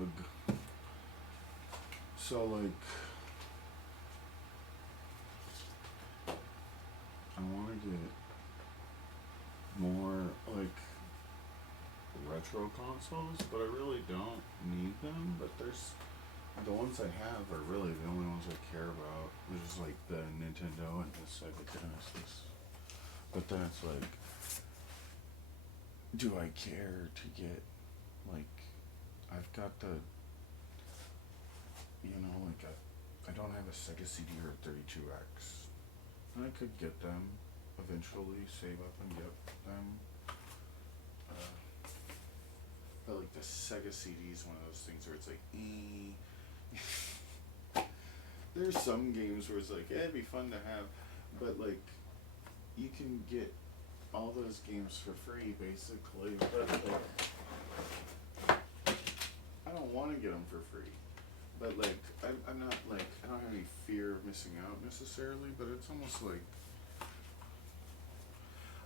Ugh. So like, I want to get more like retro consoles, but I really don't need them. But there's the ones I have are really the only ones I care about. There's like the Nintendo and the Sega Genesis. But then it's like, do I care to get like I've got the like I don't have a Sega CD or a 32X. And I could get them eventually, save up and get them. Uh, but like the Sega CD is one of those things where it's like, there's some games where it's like, it'd be fun to have, but like you can get all those games for free basically. But like, I don't want to get them for free. But like, I'm not like, I don't have any fear of missing out necessarily, but it's almost like,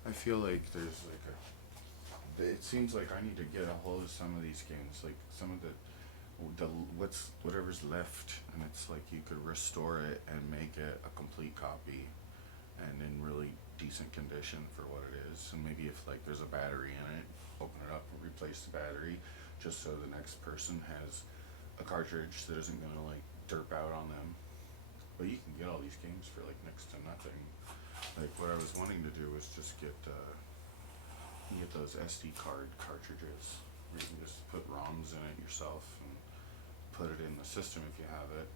I feel like there's like it seems like I need to get a hold of some of these games, like some of the whatever's left, and it's like you could restore it and make it a complete copy, and in really decent condition for what it is, and maybe if like there's a battery in it, open it up and replace the battery, just so the next person has a cartridge that isn't gonna like derp out on them. But you can get all these games for like next to nothing. Like what I was wanting to do was just get those SD card cartridges where you can just put ROMs in it yourself and put it in the system if you have it,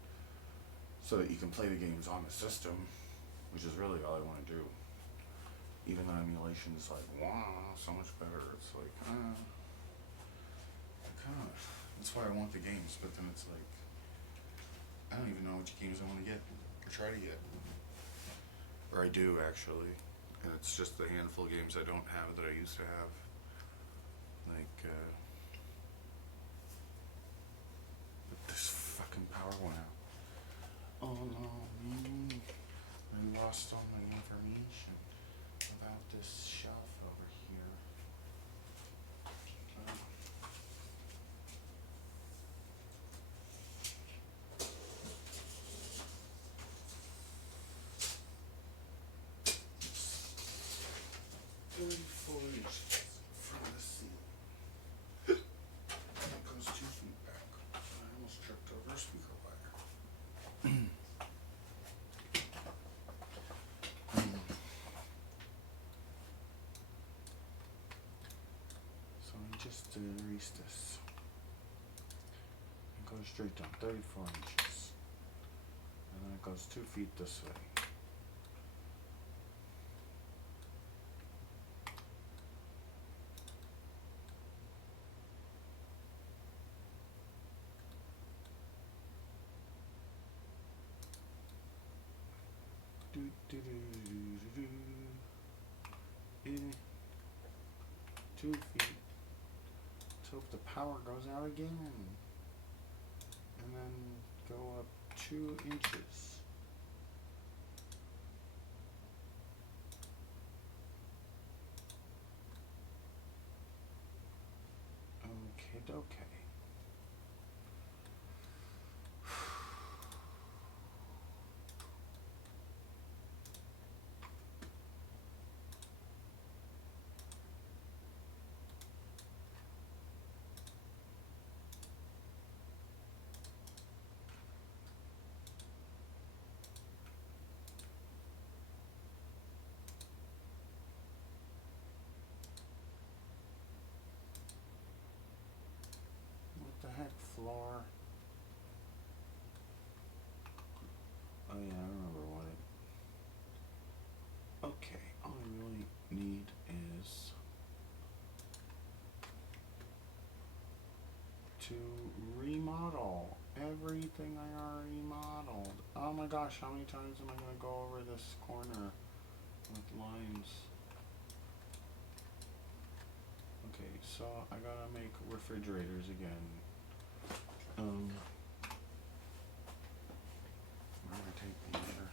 so that you can play the games on the system, which is really all I want to do. Even though emulation is like, wow, so much better. It's like, that's why I want the games, but then it's like, I don't even know which games I want to get or try to get. Or I do actually, and it's just the handful of games I don't have that I used to have. Like, but this fucking power went out. Oh no, I lost all my information about this shelf over here. Dirty foliage from the ceiling. It goes 2 feet back. I almost tripped over a speaker wire. So I just erased this. It goes straight down 34 inches. And then it goes 2 feet this way. Do, do, do, do, do, do. 2 feet. Let's hope the power goes out again. And then go up 2 inches. Okay. What the heck, floor? Oh yeah, I remember what it. Okay, all I really need is to remodel everything I already modeled. Oh my gosh, how many times am I gonna go over this corner with lines? Okay, so I gotta make refrigerators again. Where did I take the other?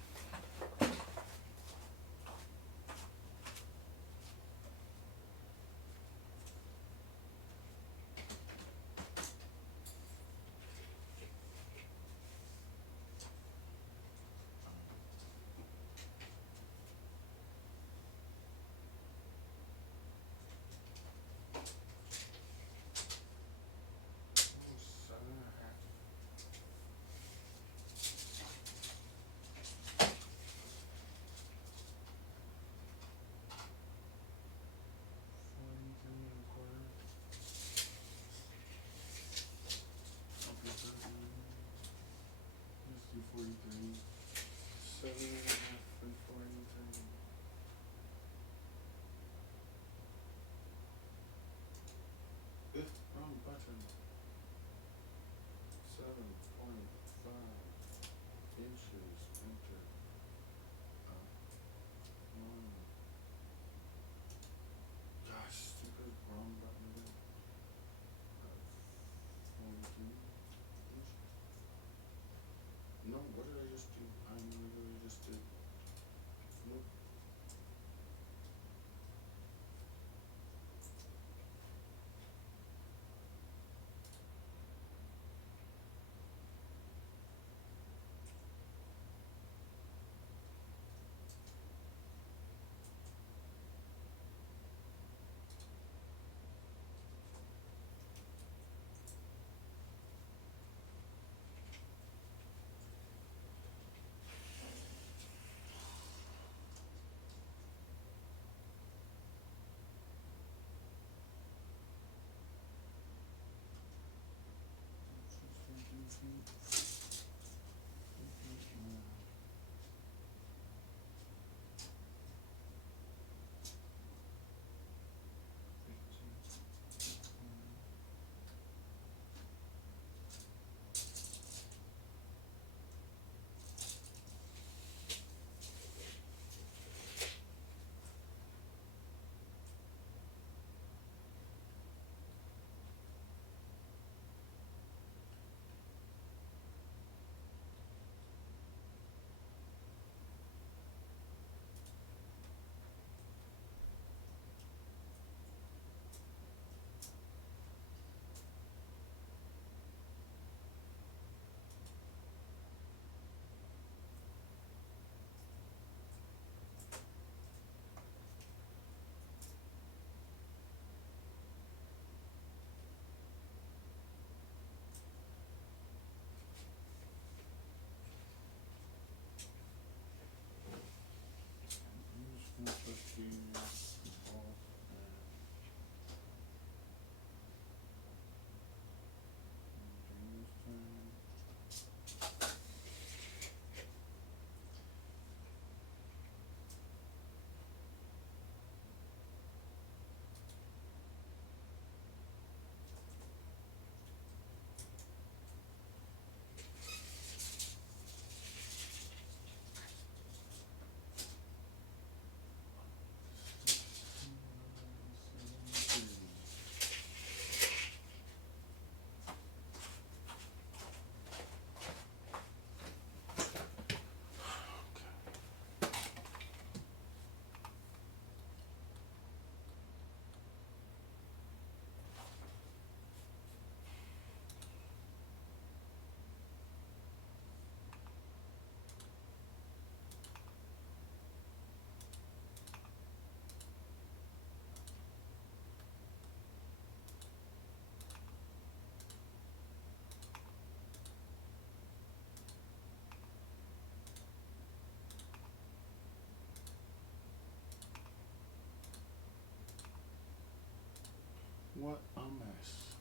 what a mess.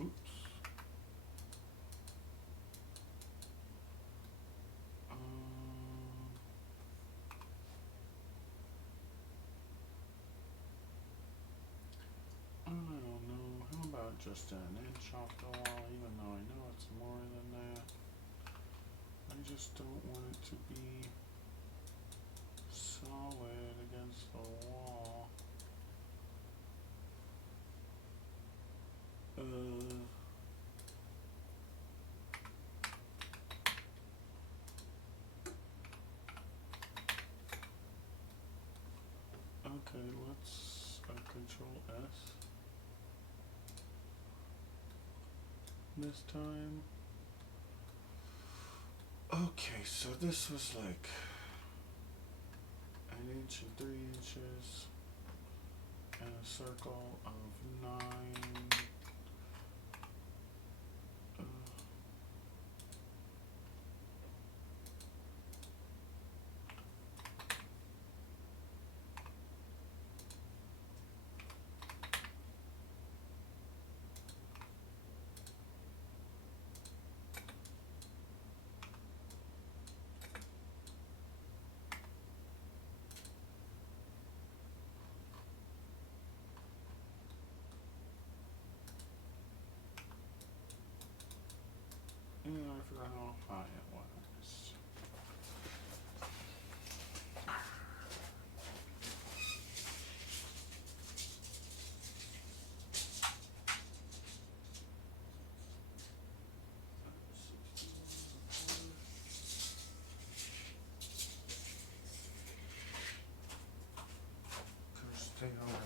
Oops. I don't know. How about just an inch off the wall, even though I know it's more than that? I just don't want it to be solid against the wall. Okay, let's Control S this time. Okay, so this was like an inch and 3 inches and a circle of 9. And I forgot how high it was. Stay over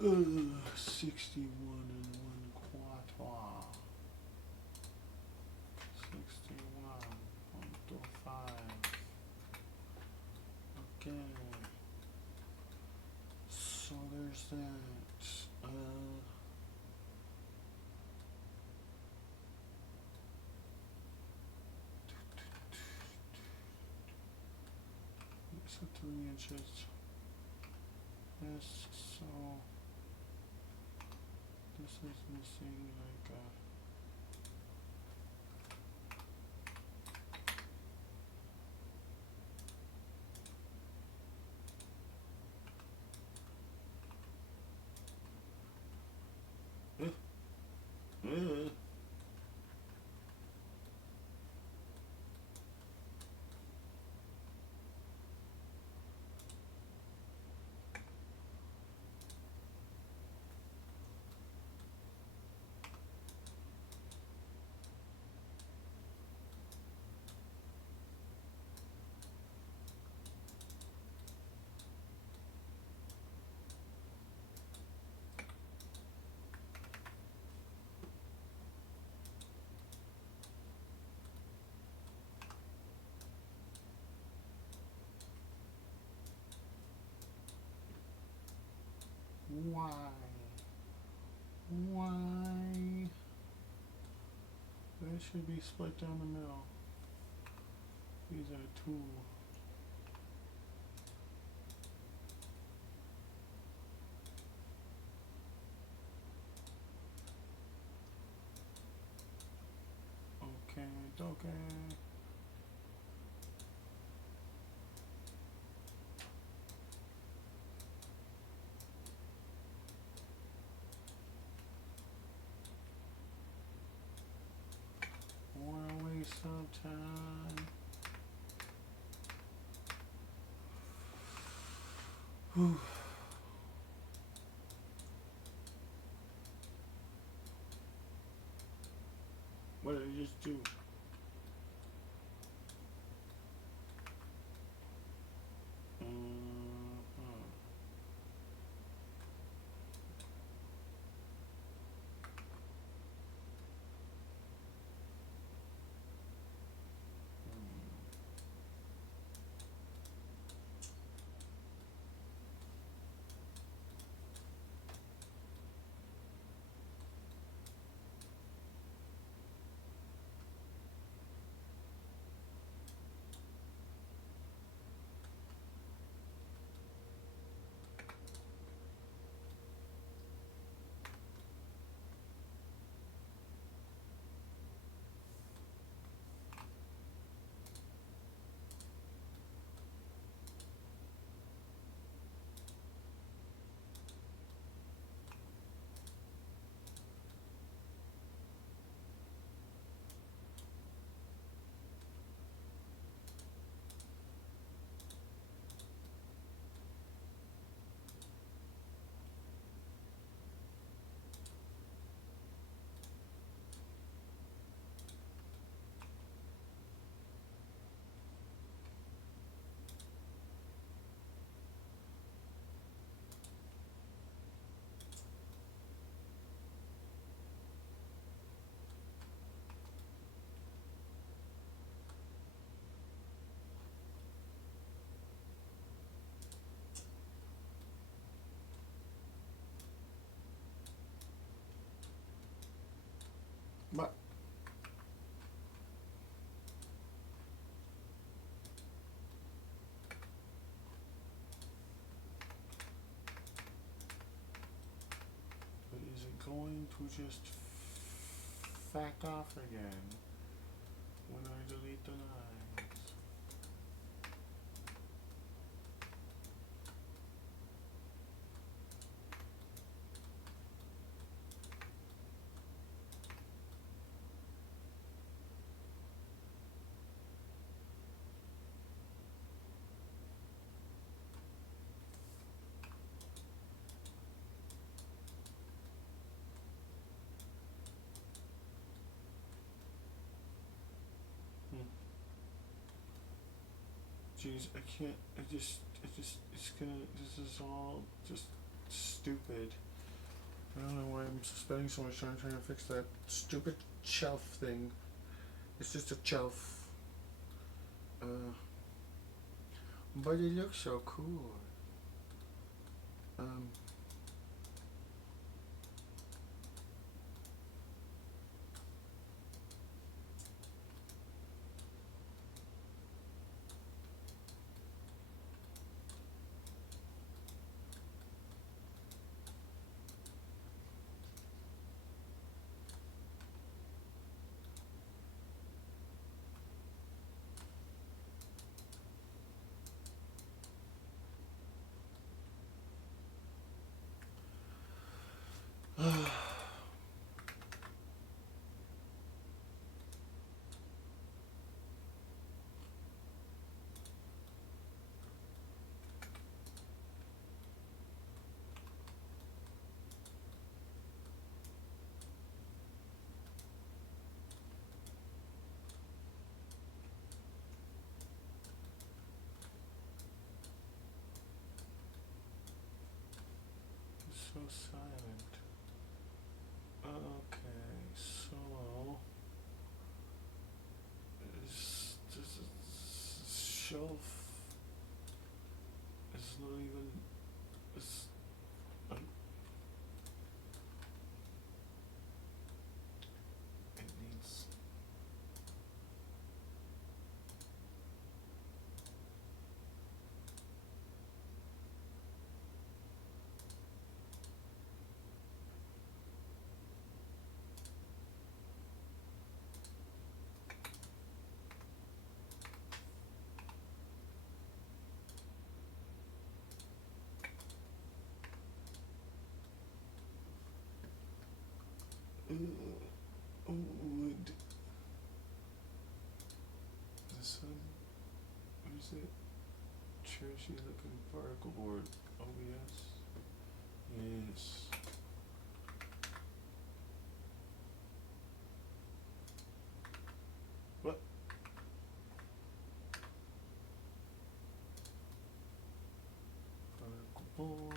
there. 61 and 1/4. 61.25. Okay. So there's that. So 3 inches. Yes, so this is missing like a why? Why? That should be split down the middle. These are 2. Okay, okay. What a waste of time. Whew. What did I just do? But is it going to just fack off again when I delete the lines? Jeez, I can't. It's gonna. This is all just stupid. I don't know why I'm spending so much time trying to fix that stupid shelf thing. It's just a shelf. But it looks so cool. So silent. Okay, so this shelf is not even. It's, it needs. Wood. This one. What is it? Trashy looking particle board. OBS. Yes. What? Particle board.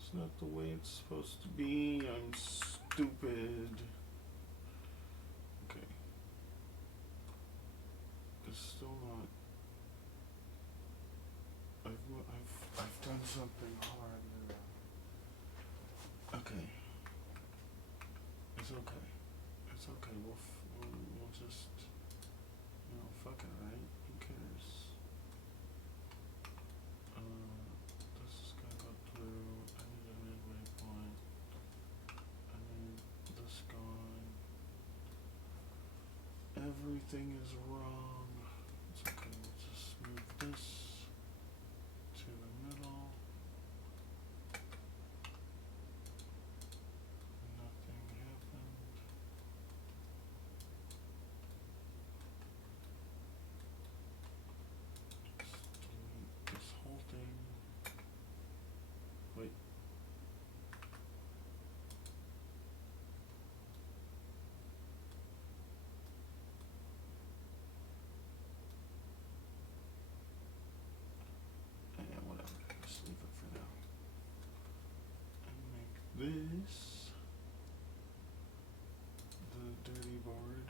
It's not the way it's supposed to be. I'm stupid. Okay. It's still not. I've done something hard. Okay. It's okay. It's okay. We'll just, fuck it, right? Who cares? This is gonna go through. I need a midway point. I need this gone. Everything is wrong. It's okay. We'll just move this to the middle. Nothing happened. Just delete this whole thing. Wait. Yeah, whatever. Just leave it for now. And make this the dirty board.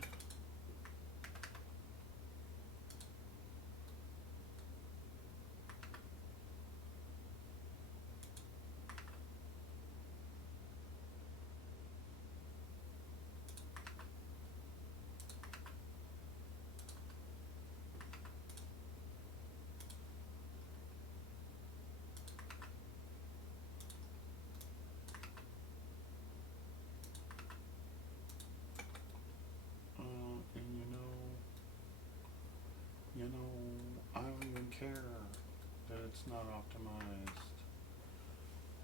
That's not optimized.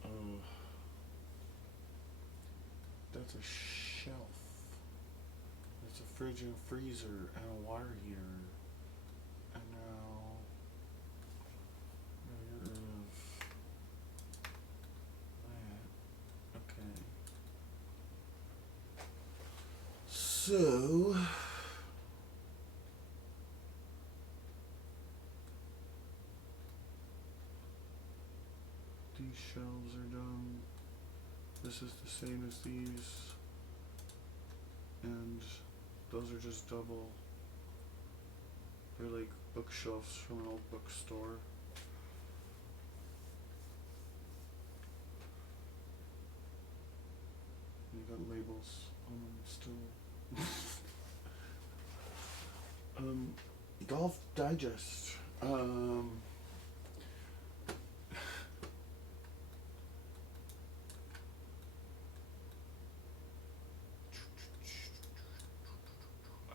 Uh, that's a shelf. It's a fridge and a freezer and a water heater. And now get rid of that. Okay. So these shelves are done. This is the same as these. And those are just double. They're like bookshelves from an old bookstore. You got labels on them still. Golf Digest. I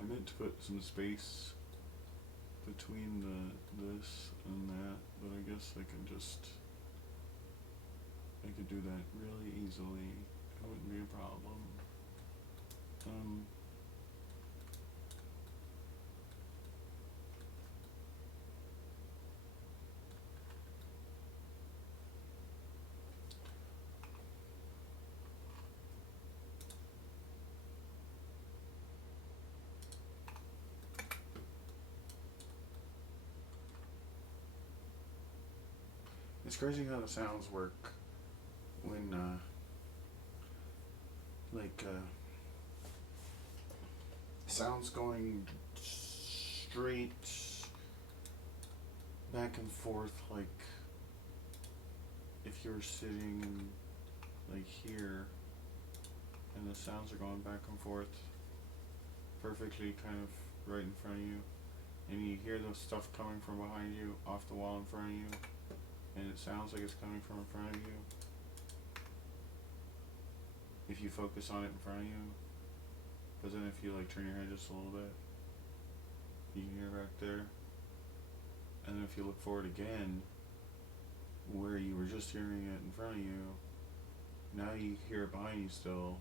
meant to put some space between this and that, but I guess I could do that really easily. It wouldn't be a problem. It's crazy how the sounds work when, sounds going straight back and forth, like if you're sitting like here and the sounds are going back and forth perfectly kind of right in front of you, and you hear the stuff coming from behind you off the wall in front of you, and it sounds like it's coming from in front of you if you focus on it in front of you. But then if you like turn your head just a little bit, you can hear back there. And then if you look forward again, where you were just hearing it in front of you, now you hear it behind you still.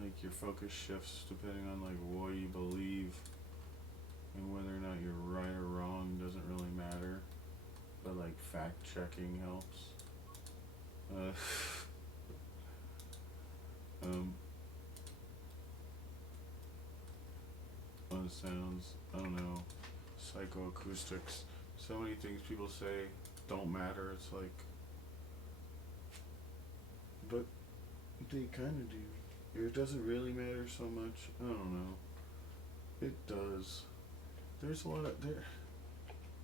Like your focus shifts depending on like what you believe, and whether or not you're right or wrong doesn't really matter. But like fact checking helps. On sounds, I don't know, psychoacoustics. So many things people say don't matter. It's like, but they kind of do. It doesn't really matter so much. I don't know. It does. There's a lot of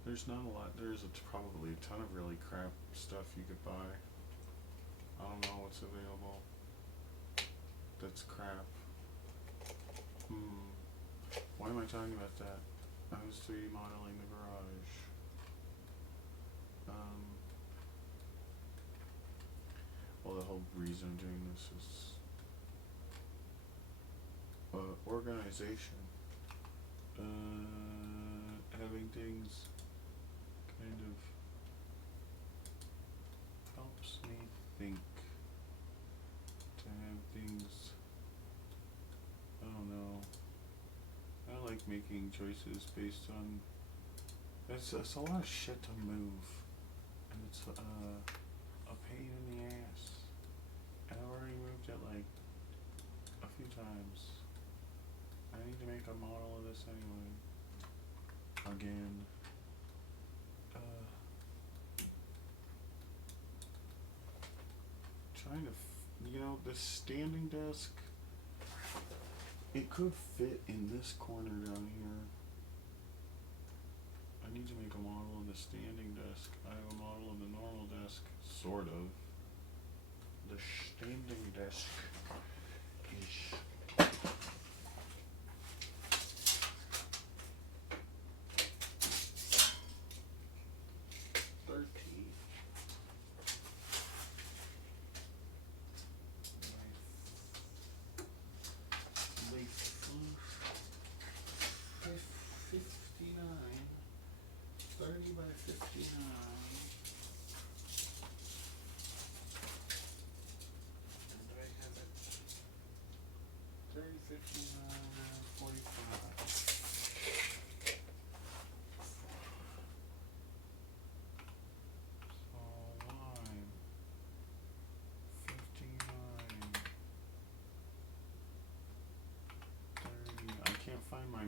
There's not a lot. There's probably a ton of really crap stuff you could buy. I don't know what's available. That's crap. Why am I talking about that? I was 3D modeling the garage. Well, the whole reason I'm doing this is organization. Having things kind of helps me think. To have things, I don't know. I like making choices based on. It's a lot of shit to move, and it's a pain in the ass. And I've already moved it like a few times. I need to make a model of this anyway. Again. Trying to, the standing desk. It could fit in this corner down here. I need to make a model of the standing desk. I have a model of the normal desk, sort of. The standing desk is 30 by 59. 30 by 59.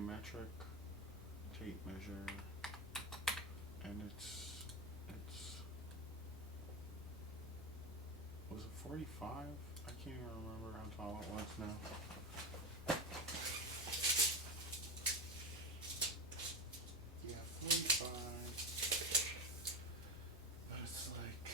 metric tape measure, and it's was it 45? I can't even remember how tall it was now. Yeah, 45. But it's like,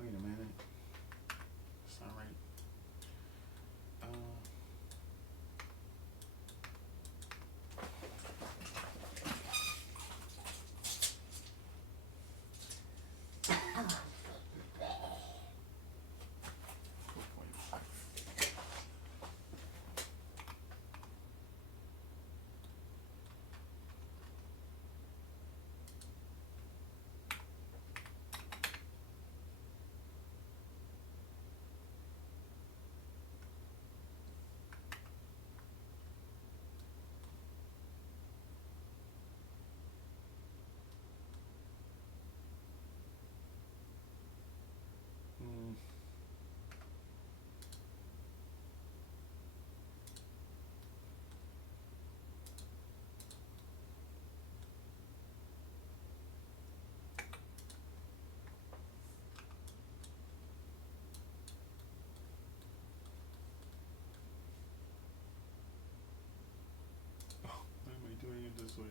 wait a minute. It's not right. Why am I doing it this way?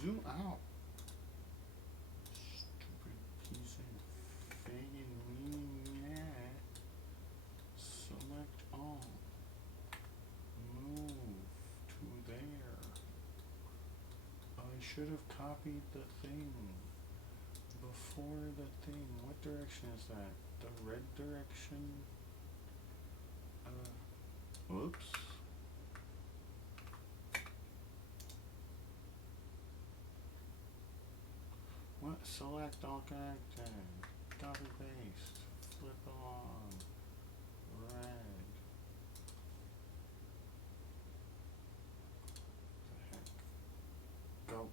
Zoom out. Stupid piece of friggin' meaning. Select all. Move to there. I should have copied the thing before the thing. What direction is that? The red direction? Whoops. What? Select all connected. Copy paste. Flip along. Red. The heck? Go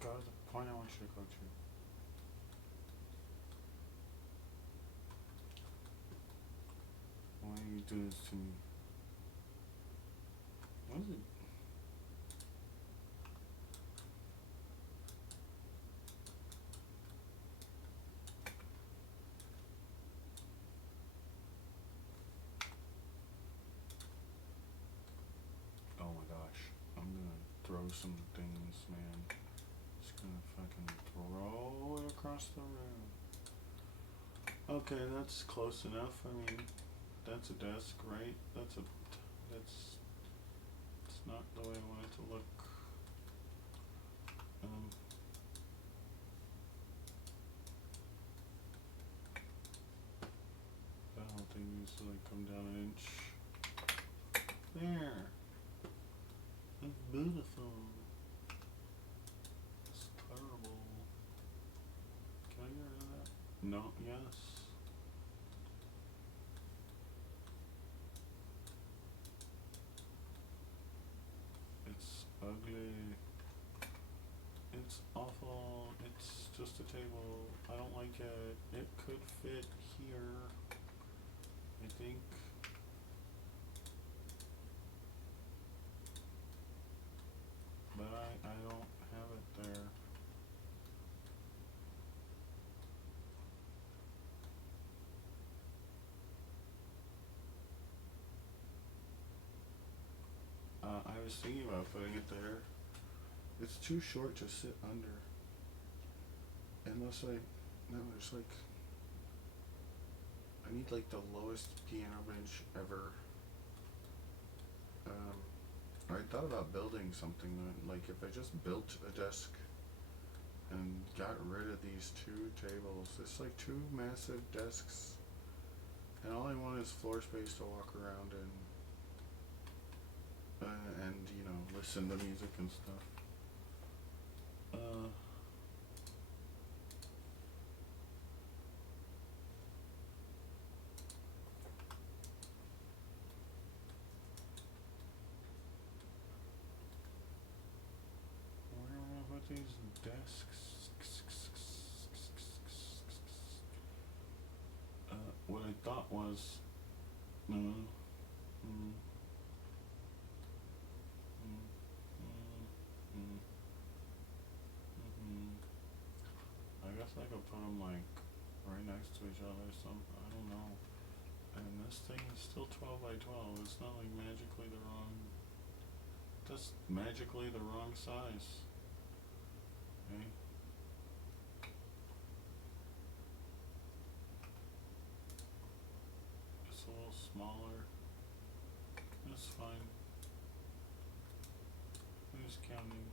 to the point I want you to go to. Why do you do this to me? What is it? Oh my gosh. I'm gonna throw some things, man. Just gonna fucking throw it across the room. Okay, that's close enough. I mean, that's a desk, right? That's, it's not the way I want it to look. Um, that whole thing needs to like come down an inch. There. That's beautiful. It's terrible. Can I get rid of that? No, yes. It's ugly. It's awful. It's just a table. I don't like it. It could fit here, I think. But I don't have it there. I was thinking about putting it there. It's too short to sit under. Unless no, there's like, I need like the lowest piano bench ever. I thought about building something that, like, if I just built a desk and got rid of these two tables, it's like two massive desks, and all I want is floor space to walk around in, and you know, listen to music and stuff. Where am I put these desks? What I thought was, I guess I could put them like right next to each other. I don't know. And this thing is still 12 by 12. It's not like magically the wrong. That's magically the wrong size. Okay. It's a little smaller. That's fine. Who's counting?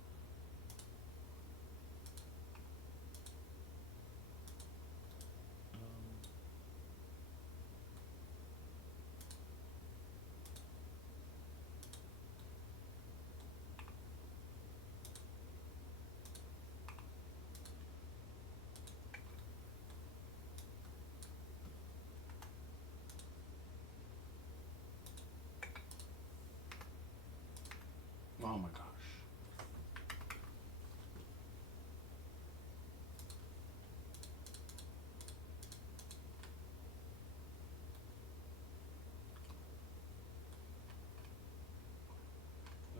Oh my gosh.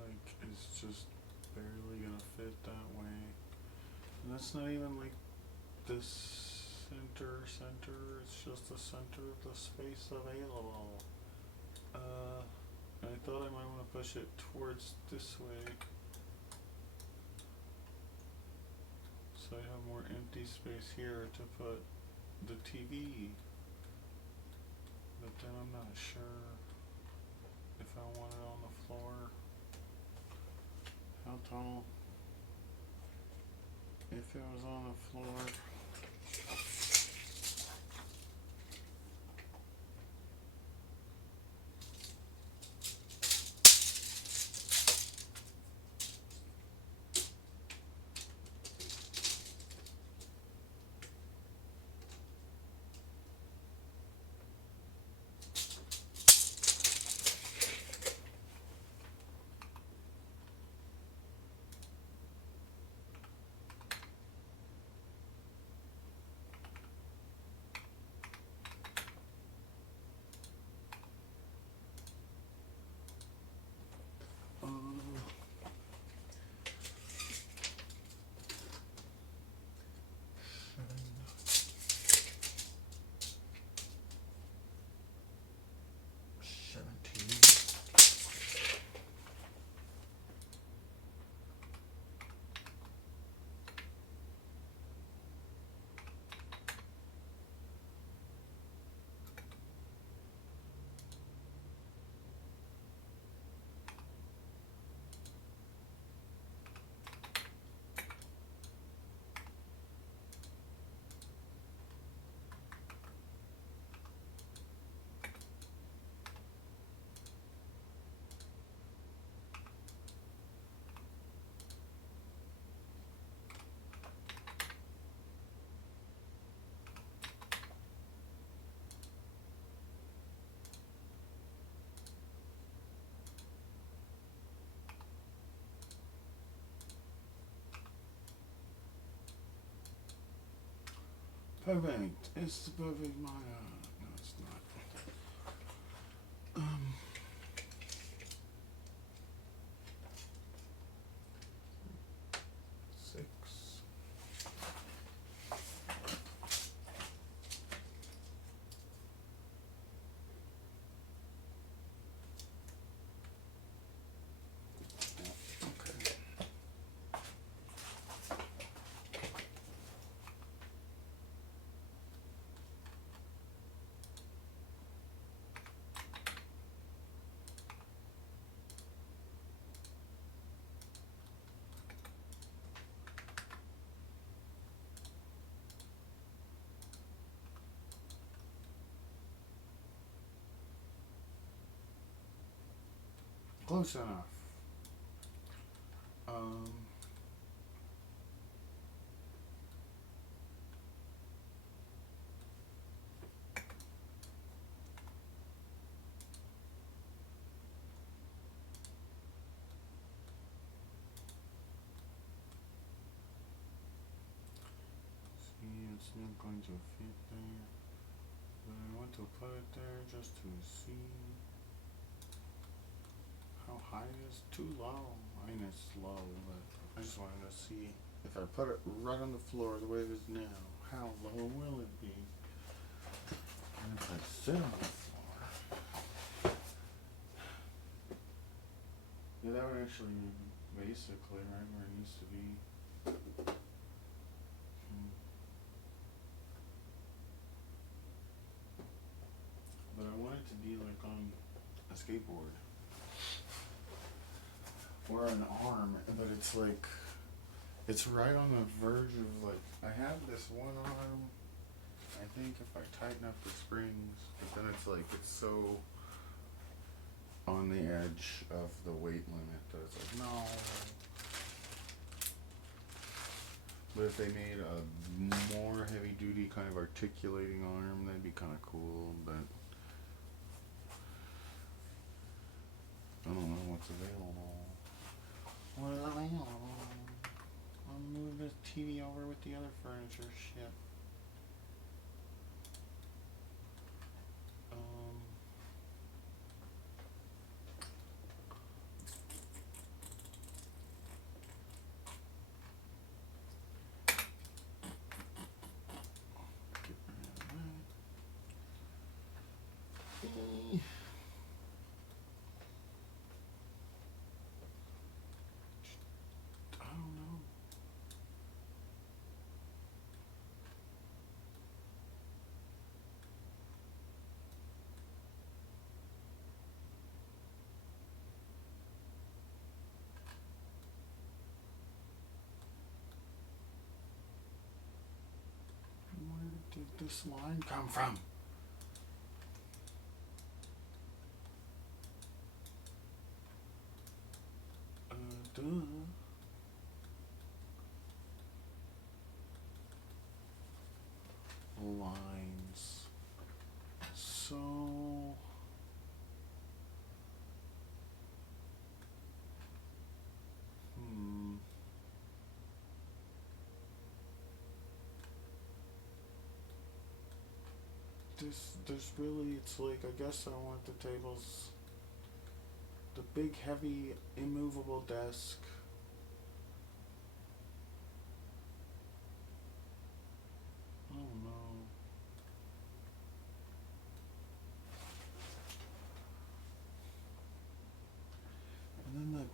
Like, it's just barely gonna fit that way. And that's not even like the center, it's just the center of the space available. I thought I might want to push it towards this way, so I have more empty space here to put the TV. But then I'm not sure if I want it on the floor. How tall? If it was on the floor. Perfect. It's the perfect Maya. No, it's not. 6. Okay. Close enough. Um, see, it's not going to fit there, but I want to put it there just to see how high it is. Too low. I mean, it's low, but I just wanted to see if I put it right on the floor the way it is now, how low will it be? And if I sit on the floor, yeah, that would actually basically right where it needs to be. But I want it to be like on a skateboard or an arm, but it's like it's right on the verge of like I have this one arm. I think if I tighten up the springs, but then it's like it's so on the edge of the weight limit that it's like no. But if they made a more heavy duty kind of articulating arm, that'd be kind of cool. But I don't know what's available. What is available? I'll move this TV over with the other furniture shit. Get rid of that. I don't know. Where did this line come from? Duh. Lines. So there's really, it's like, I guess I want the tables, the big heavy immovable desk. I don't know. And then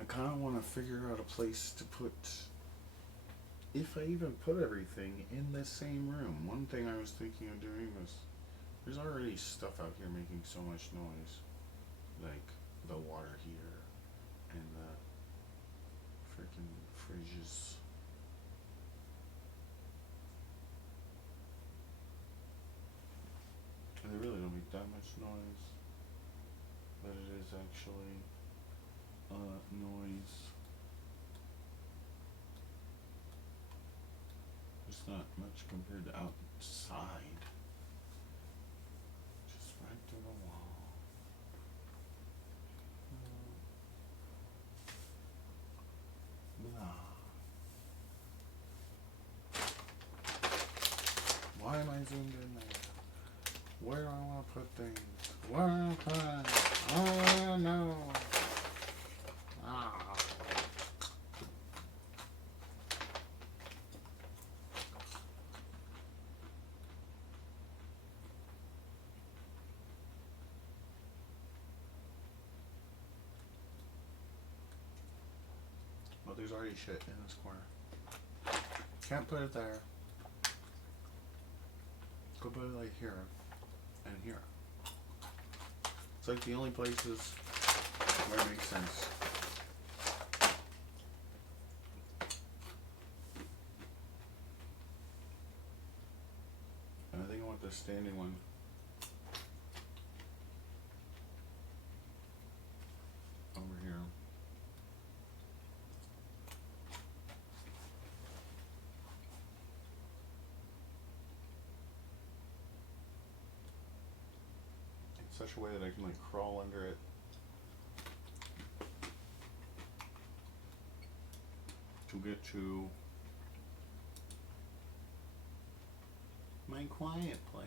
I kind of want to figure out a place to put, if I even put everything in the same room. One thing I was thinking of doing was, there's already stuff out here making so much noise, like the water heater and the freaking fridges. And they really don't make that much noise, but it is actually noise. It's not much compared to outside. Just right to the wall. Put things. Well, oh no. Ah. Well, there's already shit in this corner. Can't put it there. Go put it like here and here. It's like the only places where it makes sense. And I think I want the standing one. Over here. In such a way that I can like crawl under it. To get to my quiet place.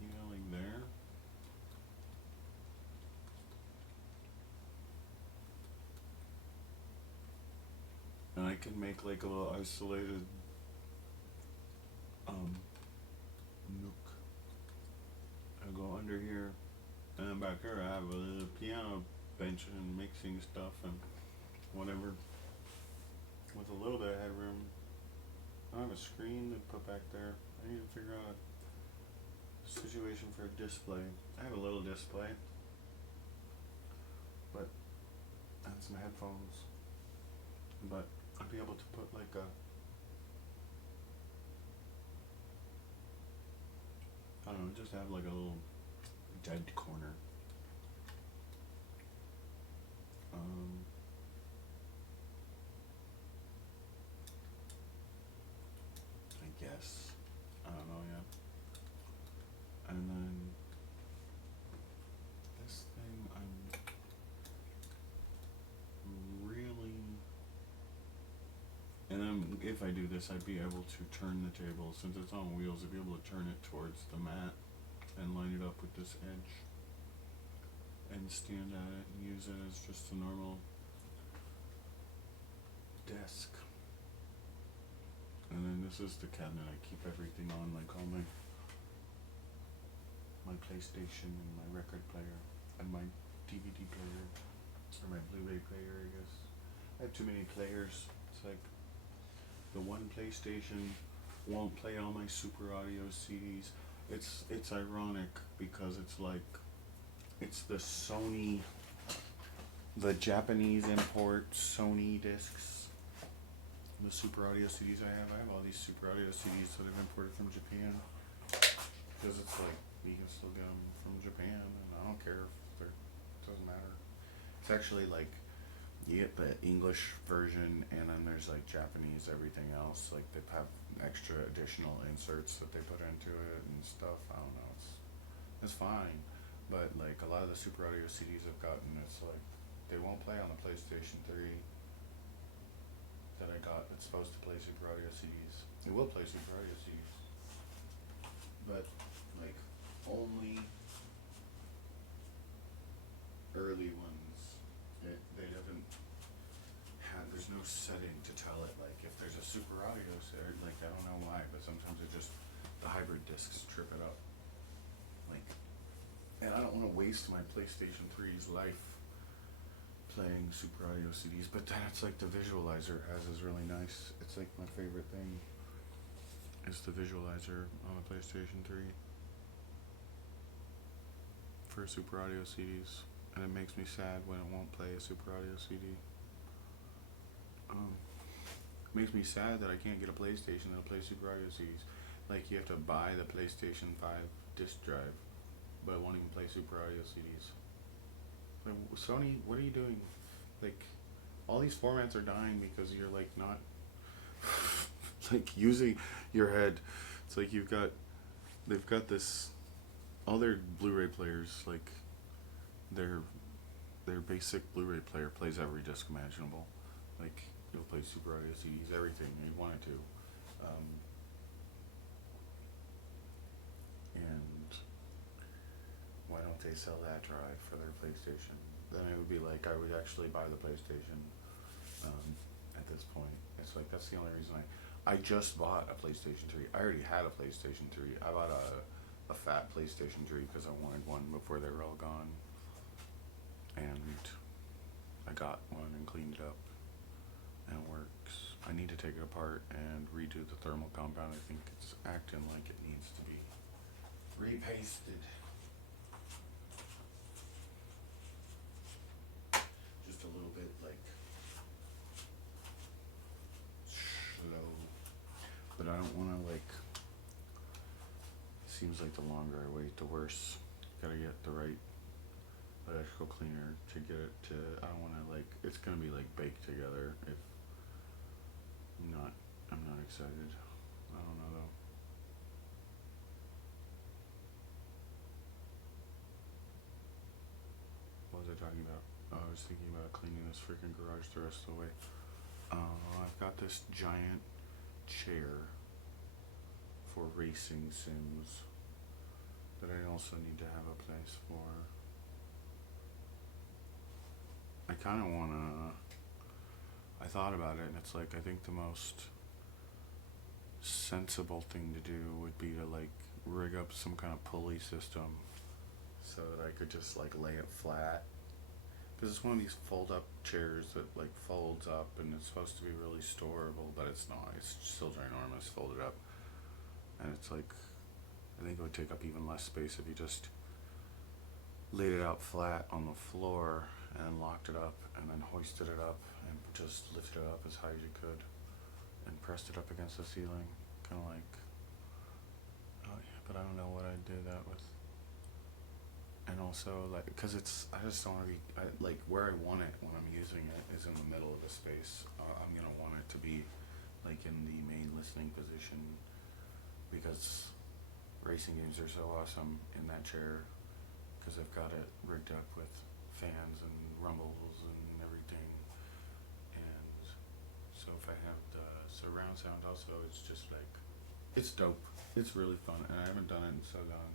You know, like there. And I can make like a little isolated nook. I go under here, and then back here I have a little piano bench and mixing stuff and whatever. With a little bit of headroom. I have a screen to put back there. I need to figure out a situation for a display. I have a little display, but and some headphones. But I'd be able to put like a, I don't know, just have like a little dead corner. I guess. I don't know yet. And then this thing I'm really, and then if I do this, I'd be able to turn the table, since it's on wheels, I'd be able to turn it towards the mat and line it up with this edge and stand at it and use it as just a normal desk. And then this is the cabinet I keep everything on, like all my PlayStation and my record player and my DVD player, or my Blu-ray player, I guess. I have too many players. It's like the one PlayStation won't play all my Super Audio CDs. It's ironic because it's like, it's the Sony, the Japanese import Sony discs, the Super Audio CDs I have all these Super Audio CDs that I've imported from Japan, because it's like, you can still get them from Japan, and I don't care if they're, it doesn't matter. It's actually like, you get the English version, and then there's like Japanese, everything else, like they have extra additional inserts that they put into it and stuff. I don't know, it's fine, but like a lot of the Super Audio CDs I've gotten, it's like, they won't play on the PlayStation 3 that I got. It's supposed to play Super Audio CDs. It will play Super Audio CDs, but like only early ones. They haven't had, there's no setting to tell it, like if there's a Super Audio set, like I don't know why, but sometimes it just, the hybrid discs trip it up. Like, and I don't want to waste my PlayStation 3's life playing Super Audio CDs, but then it's like the visualizer it has is really nice. It's like my favorite thing is the visualizer on the PlayStation 3 for Super Audio CDs, and it makes me sad when it won't play a Super Audio CD. It makes me sad that I can't get a PlayStation that'll play Super Audio CDs. Like, you have to buy the PlayStation 5 disc drive, but it won't even play Super Audio CDs. Like, Sony, what are you doing? Like, all these formats are dying because you're like not like using your head. It's like they've got this, all their Blu-ray players, like their their basic Blu-ray player plays every disc imaginable. Like it'll play Super Audio CDs, everything you wanted to. Um, and why don't they sell that drive for their PlayStation? Then it would be like I would actually buy the PlayStation. At this point, it's like that's the only reason I just bought a PlayStation 3. I already had a PlayStation 3. I bought a fat PlayStation 3 because I wanted one before they were all gone, and I got one and cleaned it up, and it works. I need to take it apart and redo the thermal compound. I think it's acting like it needs to be repasted. Just a little bit like slow. But I don't want to like. Seems like the longer I wait, the worse. Gotta get the right electrical cleaner to get it to. I don't want to like. It's gonna be like baked together. If not, I'm not excited. I don't know though. What was I talking about? Oh, I was thinking about cleaning this freaking garage the rest of the way. I've got this giant chair for racing sims that I also need to have a place for. I kind of want to. I thought about it, and it's like I think the most sensible thing to do would be to like rig up some kind of pulley system so that I could just like lay it flat. Because it's one of these fold up chairs that like folds up and it's supposed to be really storable, but it's not. It's still ginormous folded up. And it's like, I think it would take up even less space if you just laid it out flat on the floor and locked it up and then hoisted it up and just lifted it up as high as you could and pressed it up against the ceiling. Kind of like, oh yeah, but I don't know what I'd do that with. And also, like, because I just don't want to be, like, where I want it when I'm using it is in the middle of the space. I'm going to want it to be, like, in the main listening position because racing games are so awesome in that chair because I've got it rigged up with fans and rumbles and everything. And so if I have the surround sound also, it's just, like, it's dope. It's really fun, and I haven't done it in so long.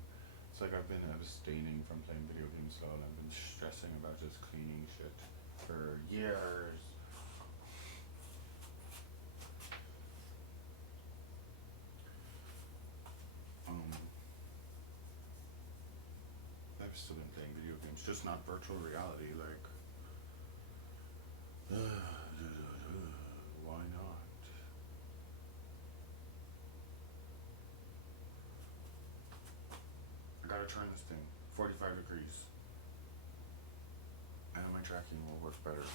It's like I've been abstaining from playing video games so, and I've been stressing about just cleaning shit for years. I've still been playing video games, just not virtual reality, like, why not? I gotta turn this thing 45 degrees. And my tracking will work better.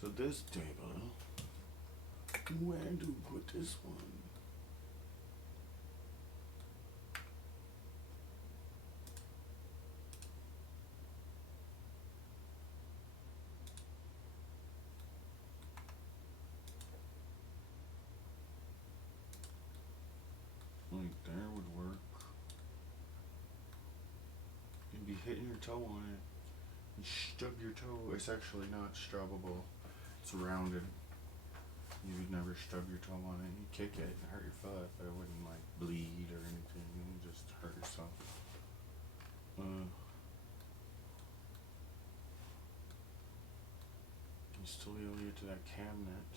So this table, where do we put this one? Like there would work. You'd be hitting your toe on it. You stub your toe. It's actually not stubbable. It's rounded. You would never stub your toe on it. You kick it and hurt your foot, but it wouldn't like bleed or anything. You would just hurt yourself. You still be able to get to that cabinet.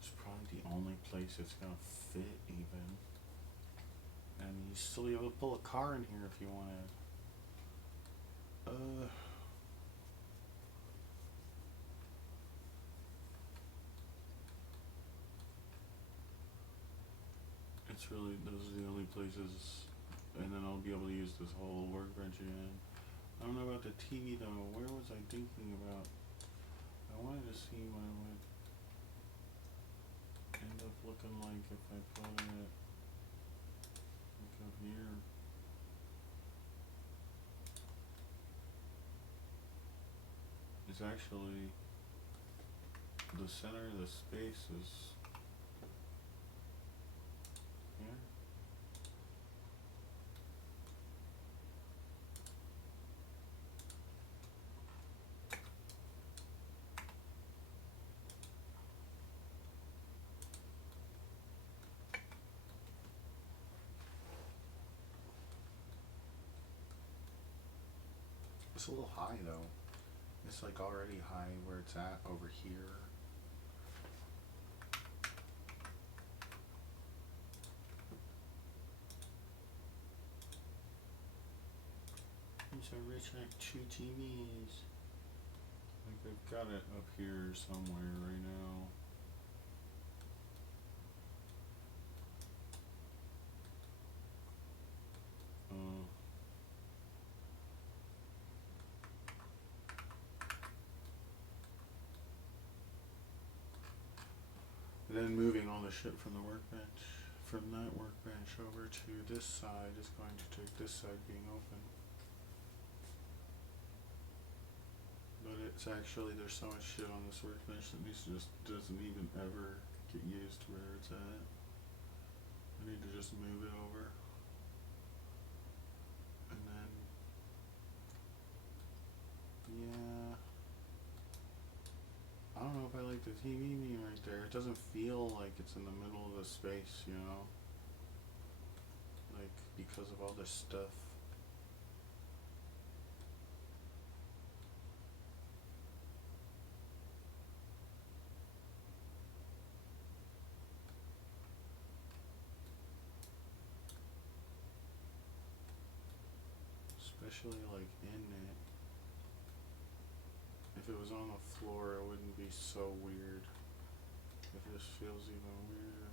It's probably the only place it's gonna fit even. And you still be able to pull a car in here if you wanted. It's really, those are the only places, and then I'll be able to use this whole workbench again. I don't know about the TV though. Where was I thinking about? I wanted to see what it would end up looking like if I put it like up here. It's actually the center of the space is here. It's a little high though. It's like already high where it's at over here. These are rich like 2 TVs. Like I've got it up here somewhere right now. Then moving all the shit from the workbench, from that workbench over to this side is going to take this side being open. But it's actually, there's so much shit on this workbench that needs to just doesn't even ever get used where it's at. I need to just move it over. And then, yeah. I don't know if I like the TV being right there. It doesn't feel like it's in the middle of the space, you know? Like, because of all this stuff. Especially, like, in it. If it was on the floor, it wouldn't be so weird. If this feels even weirder.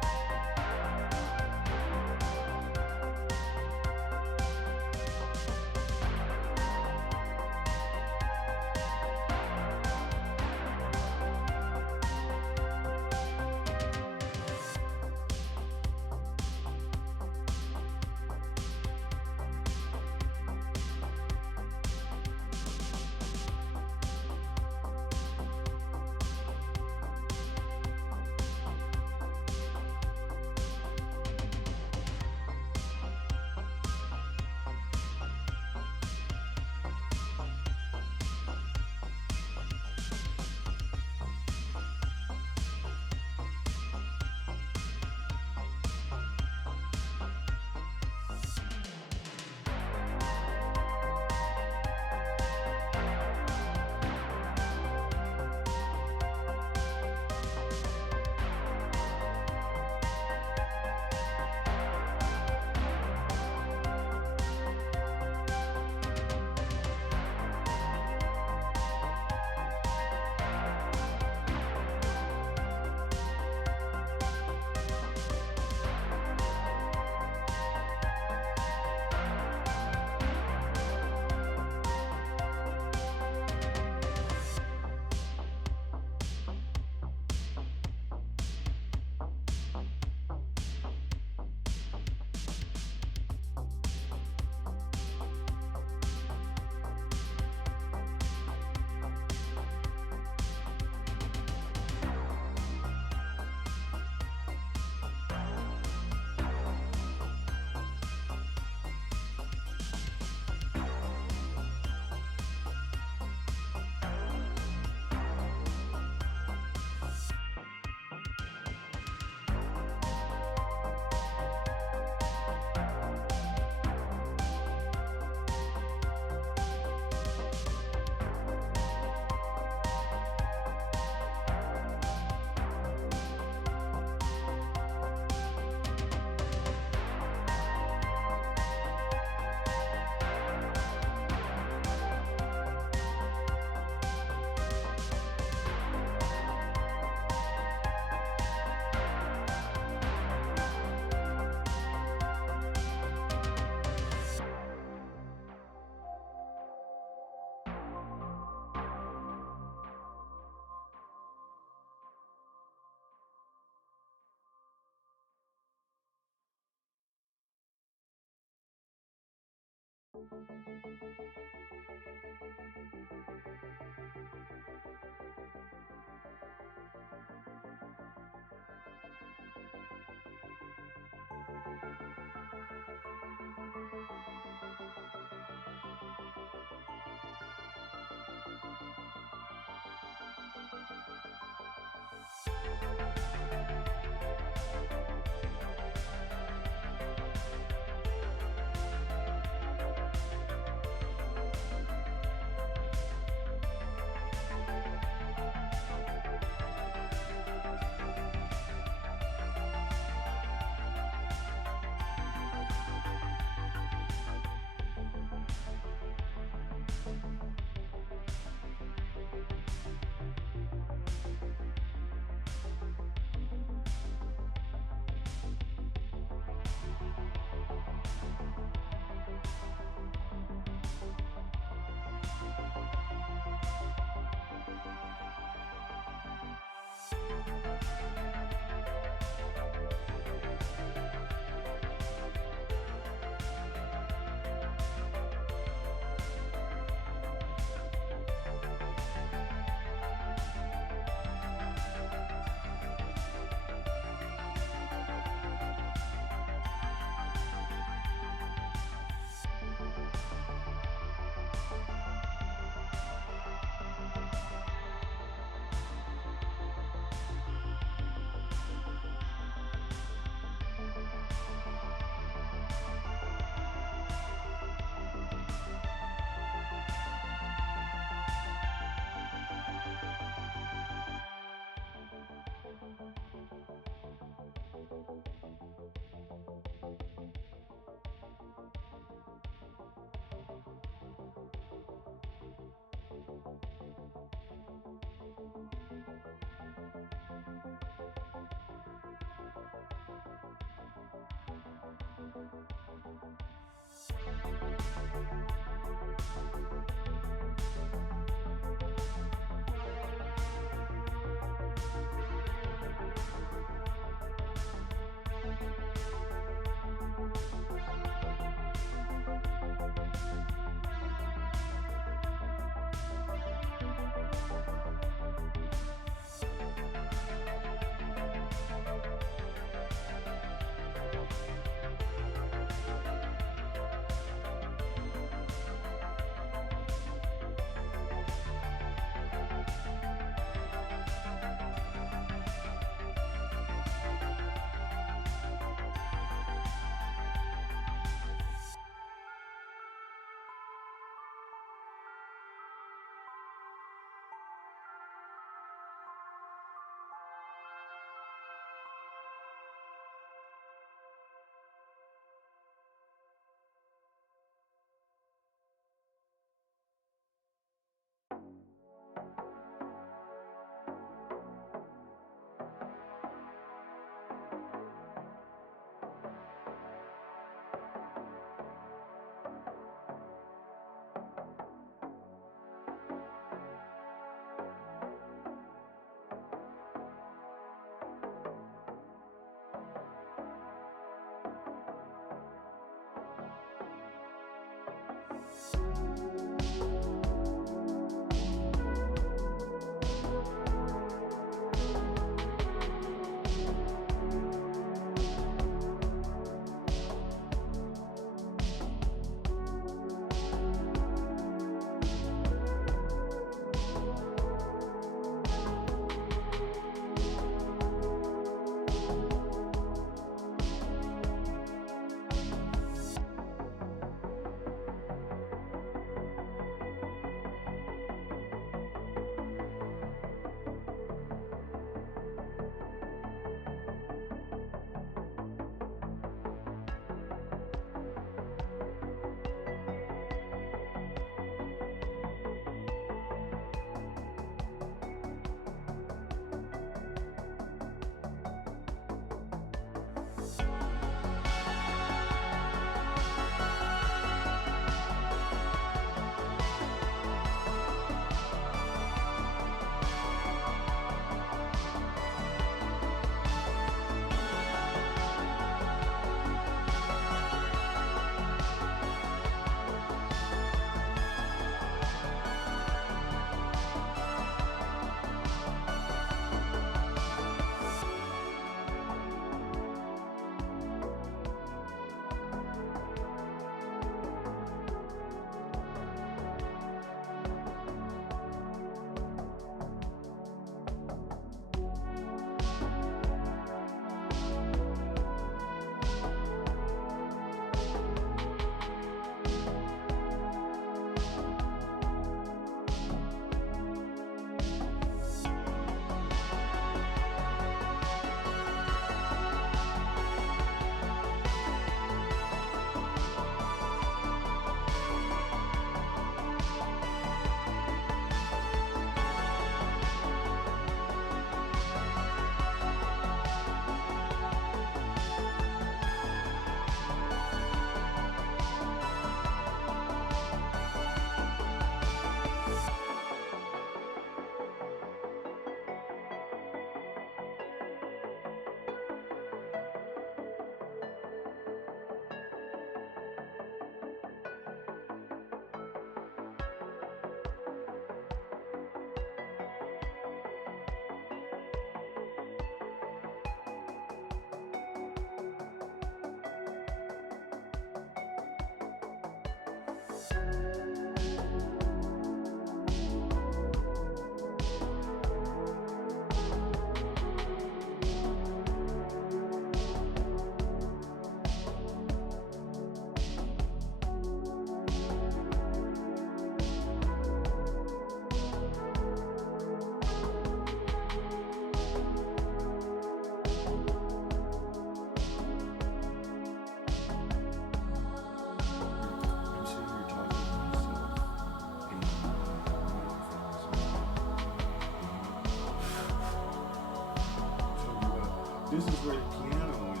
This is where the piano is.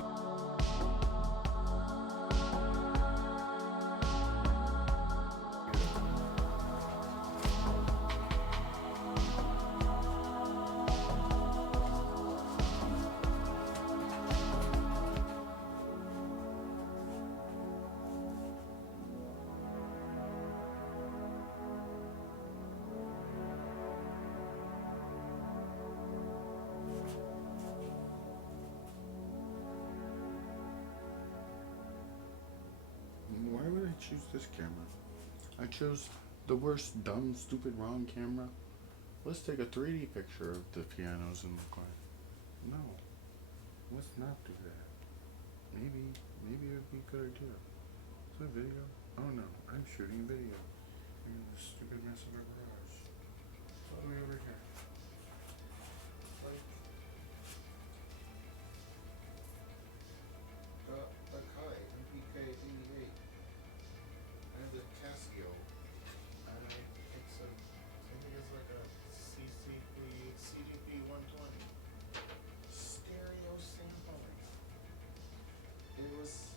this camera. I chose the worst, dumb, stupid, wrong camera. Let's take a 3D picture of the pianos and look like. No, let's not do that. Maybe it would be a good idea. Is that a video? Oh no, I'm shooting a video. In this stupid mess of a garage. It's all the way over here. Like, the Kai, MPK-88. I have the Casio. I think it's like a CDP 120. Stereo sampling. It was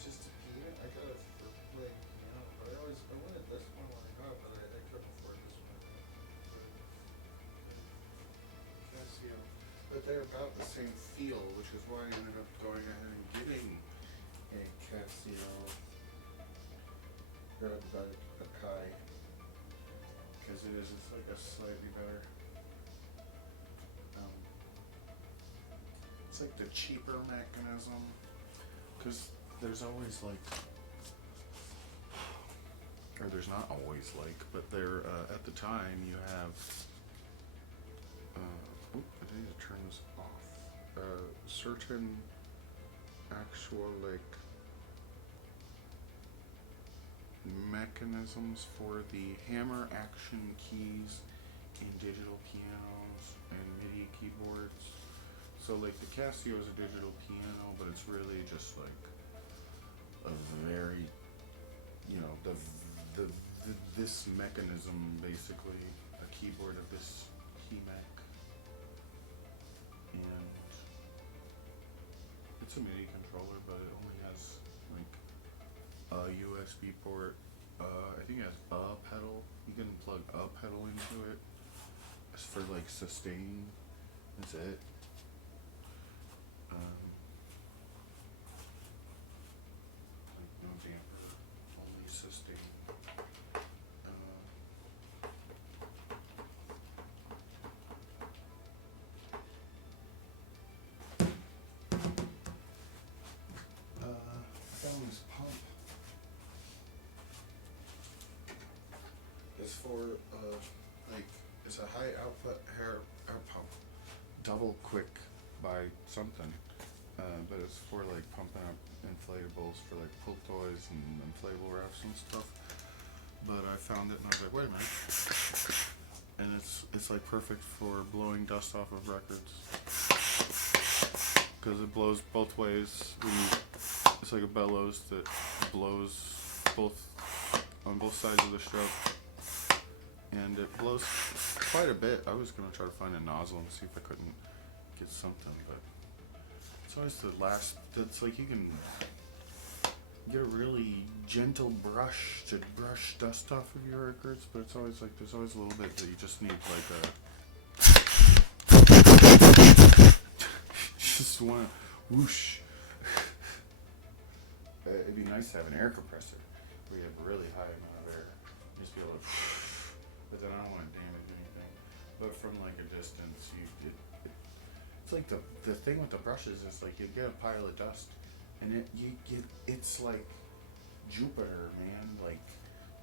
just a piano. I got it for playing piano, but I wanted this one when I got it, but I couldn't afford this one. Casio. But they're about the same feel, which is why I ended up going ahead and getting a Casio. Rather than a Kai. Because it's like a slightly better. It's like the cheaper mechanism. Because there's always like, or there's not always like, but there at the time you have. I need to turn this off. Certain actual like mechanisms for the hammer action keys in digital pianos and MIDI keyboards. So like the Casio is a digital piano, but it's really just like a very, this mechanism, basically a keyboard of this HEMAC, and it's a MIDI controller, but it only has like a USB port. I think it has a pedal. You can plug a pedal into it. It's for like sustain. That's it. Like no damper, only sustain. I found this pump. It's for it's a high output air pump, double quick by something, but it's for like pumping up inflatables for like pull toys and inflatable rafts and stuff. But I found it and I was like, wait a minute, and it's like perfect for blowing dust off of records because it blows both ways. It's like a bellows that blows on both sides of the stroke. And it blows quite a bit. I was going to try to find a nozzle and see if I couldn't get something, but it's always the last. It's like you can get a really gentle brush to brush dust off of your records, but it's always like there's always a little bit that you just need like a. Just want to whoosh. It'd be nice to have an air compressor where you have a really high amount of air. Just be able to. But then I don't want to damage anything. But from like a distance, it's like the thing with the brushes is like you get a pile of dust, and it's like Jupiter, man. Like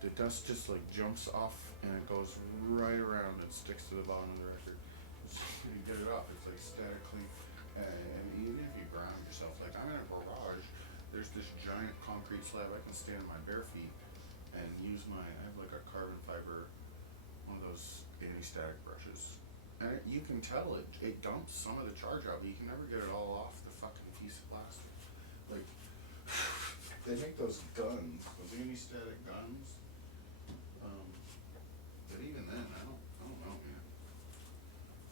the dust just like jumps off and it goes right around and sticks to the bottom of the record. You get it off, it's like statically, and even if you ground yourself, like I'm in a garage. There's this giant concrete slab. I can stand on my bare feet and use I have like a carbon fiber. One of those anti-static brushes, and you can tell it dumps some of the charge out, but you can never get it all off the fucking piece of plastic. Like they make those guns, those anti-static guns, but even then, I don't know, man.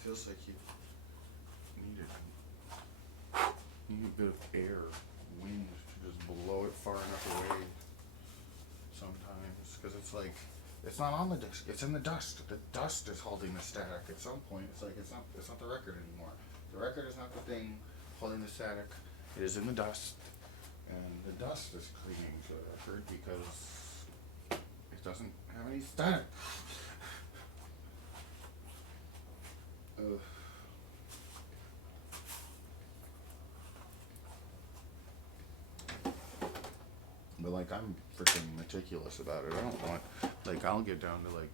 Feels like you need a bit of air, wind to just blow it far enough away. Sometimes, because it's like. It's not on the disc. It's in the dust. The dust is holding the static. At some point, it's like it's not the record anymore. The record is not the thing holding the static. It is in the dust, and the dust is clinging to the record because it doesn't have any static. But like I'm freaking meticulous about it. I don't want like I'll get down to like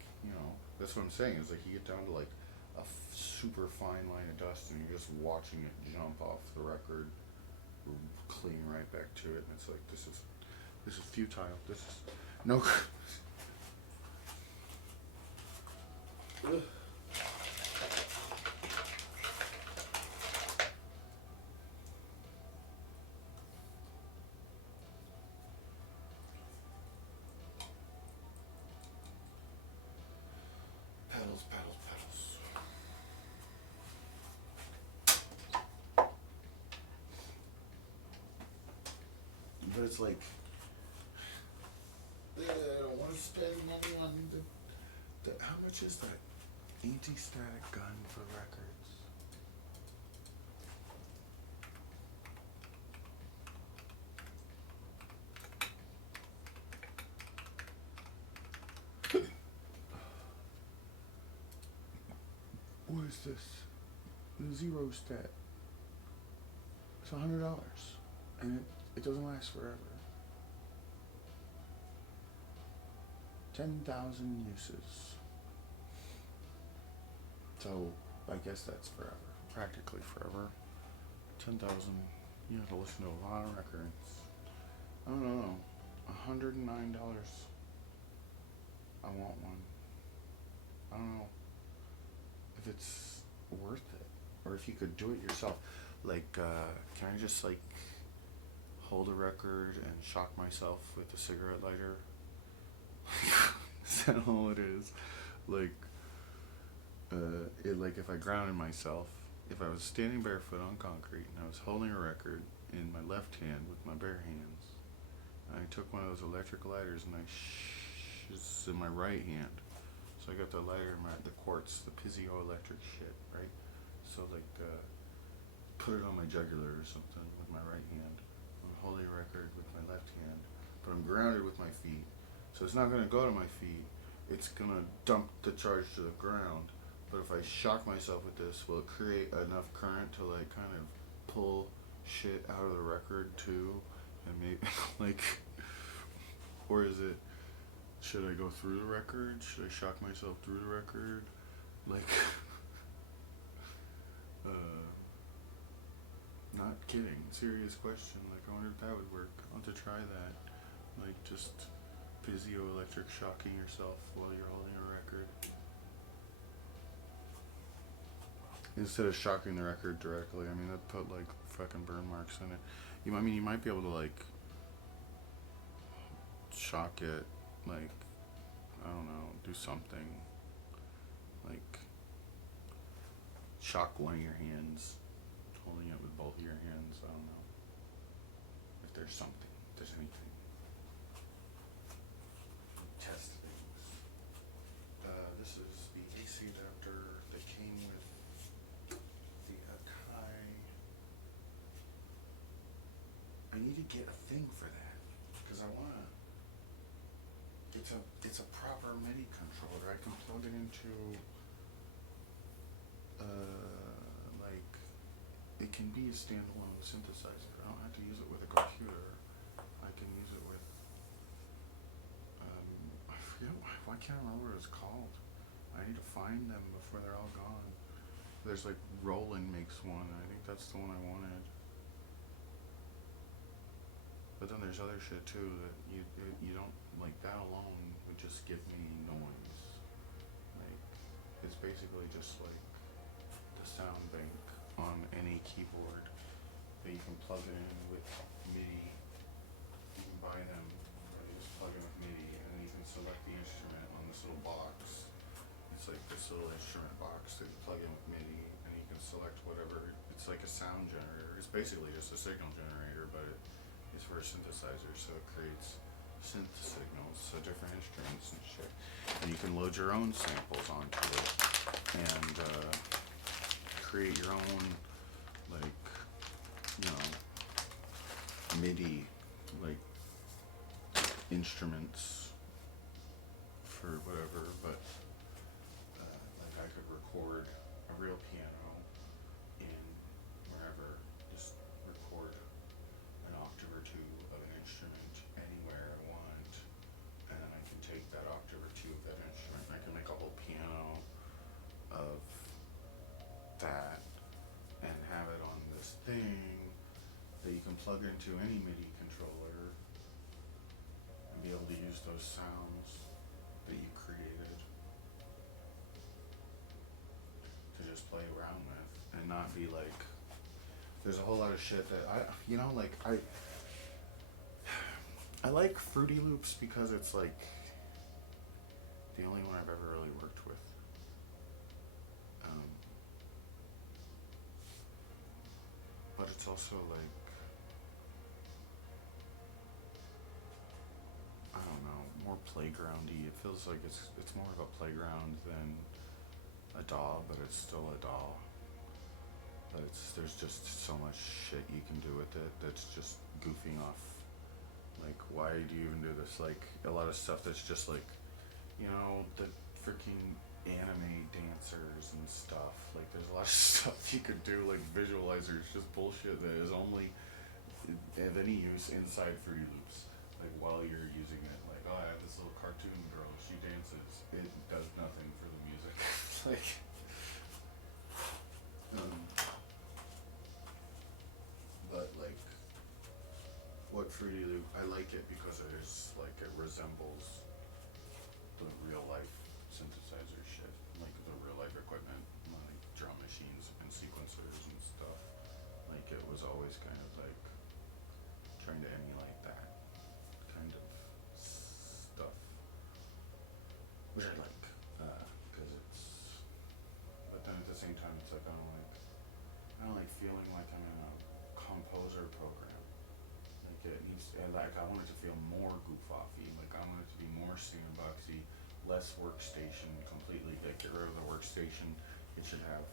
that's what I'm saying is like you get down to like a super fine line of dust and you're just watching it jump off the record, clean right back to it, and it's like this is futile. This is no. Pedals, pedals, pedals. But it's like I don't want to spend money on the how much is that anti-static gun for records? What is this? The zero stat. It's $100, and it doesn't last forever. 10,000 uses. So I guess that's forever, practically forever. 10,000. You have to listen to a lot of records. I don't know. $109. I want one. I don't know if it's worth it, or if you could do it yourself. Like, can I just like hold a record and shock myself with a cigarette lighter? Is that all it is? Like, like if I grounded myself, if I was standing barefoot on concrete and I was holding a record in my left hand with my bare hands, and I took one of those electric lighters and it's in my right hand. So I got the lighter in the quartz, the piezoelectric shit, right? So like, put it on my jugular or something with my right hand. I'm holding a record with my left hand, but I'm grounded with my feet. So it's not gonna go to my feet. It's gonna dump the charge to the ground. But if I shock myself with this, will it create enough current to like kind of pull shit out of the record too? And maybe like, or is it? Should I go through the record? Should I shock myself through the record? Like, not kidding. Serious question. Like, I wonder if that would work. I'll have to try that. Like, just piezoelectric shocking yourself while you're holding a record. Instead of shocking the record directly, I mean, that put like fucking burn marks in it. You might be able to like shock it, like, I don't know, do something, like shock one of your hands, holding it with both of your hands. I don't know if there's something, if there's anything. Test things. This is the AC adapter that came with the Akai. I need to get a thing for that because I want to. It's a proper MIDI controller. I can plug it into like it can be a standalone synthesizer. I don't have to use it with a computer. I can use it with I forget why can't I remember what it's called. I need to find them before they're all gone. There's like Roland makes one, and I think that's the one I wanted. But then there's other shit too that you don't like. That alone would just give me noise. Like, it's basically just like the sound bank on any keyboard that you can plug it in with MIDI. You can buy them, or you just plug in with MIDI, and then you can select the instrument on this little box. It's like this little instrument box that you plug in with MIDI, and you can select whatever. It's like a sound generator. It's basically just a signal generator, but it's for a synthesizer, so it creates synth signals, so different instruments and shit. And you can load your own samples onto it and create your own, like, MIDI, like, instruments for whatever. But like I could record a real piano in wherever, just record an octave or two of an instrument anywhere that and have it on this thing that you can plug into any MIDI controller and be able to use those sounds that you created to just play around with and not be like, there's a whole lot of shit that I like Fruity Loops because it's like the only one I've ever really worked with. But it's also like, I don't know, more playgroundy. It feels like it's more of a playground than a DAW, but it's still a DAW. But there's just so much shit you can do with it that's just goofing off. Like, why do you even do this? Like, a lot of stuff that's just like, the freaking anime dancers and stuff. Like, there's a lot of stuff you could do, like visualizers, just bullshit that is only of any use inside Fruity Loops. Like, while you're using it, like, oh, I have this little cartoon girl, she dances. It does nothing for the music. Like, but like, what Fruity Loop, I like it because it resembles the real life synthesizer shit, like the real life equipment, like drum machines and sequencers and stuff. Like, it was always kind of like trying to emulate that kind of stuff, which I like, because but then at the same time it's like, I don't like feeling like I'm in a composer program. Like, it needs, like, I want it to feel more goof-offy, like I want it to be more sandboxy, less workstation completely. Like, get rid of the workstation. It should have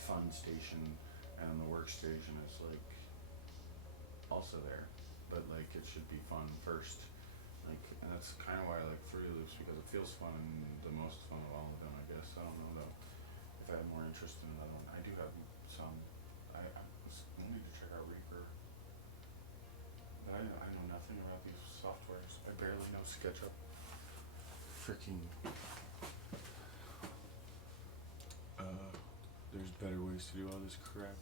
fun station, and the workstation is like also there, but like it should be fun first. Like, and that's kind of why I like Fruity Loops, because it feels fun and the most fun of all of them, I guess. I don't know though if I have more interest in another one. I do have some. I need to check out Reaper. But I know nothing about these softwares. I barely know SketchUp. Freaking. There's better ways to do all this crap.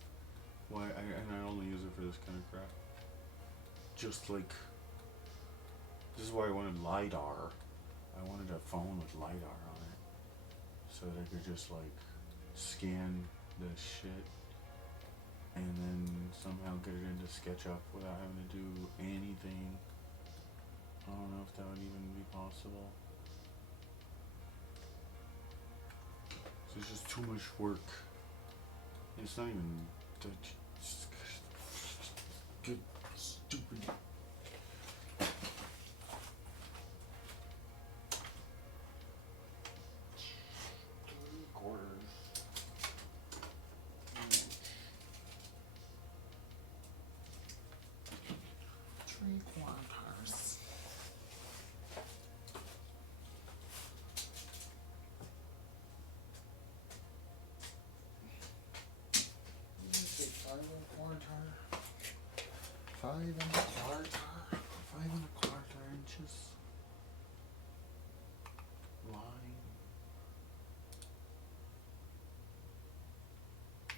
Why? And I only use it for this kind of crap. Just like, this is why I wanted LiDAR. I wanted a phone with LiDAR on it, so that I could just like scan the shit and then somehow get it into SketchUp without having to do anything. I don't know if that would even be possible. So it's just too much work. It's not even good, stupid. Three-quarters. Five and a quarter inches. Line.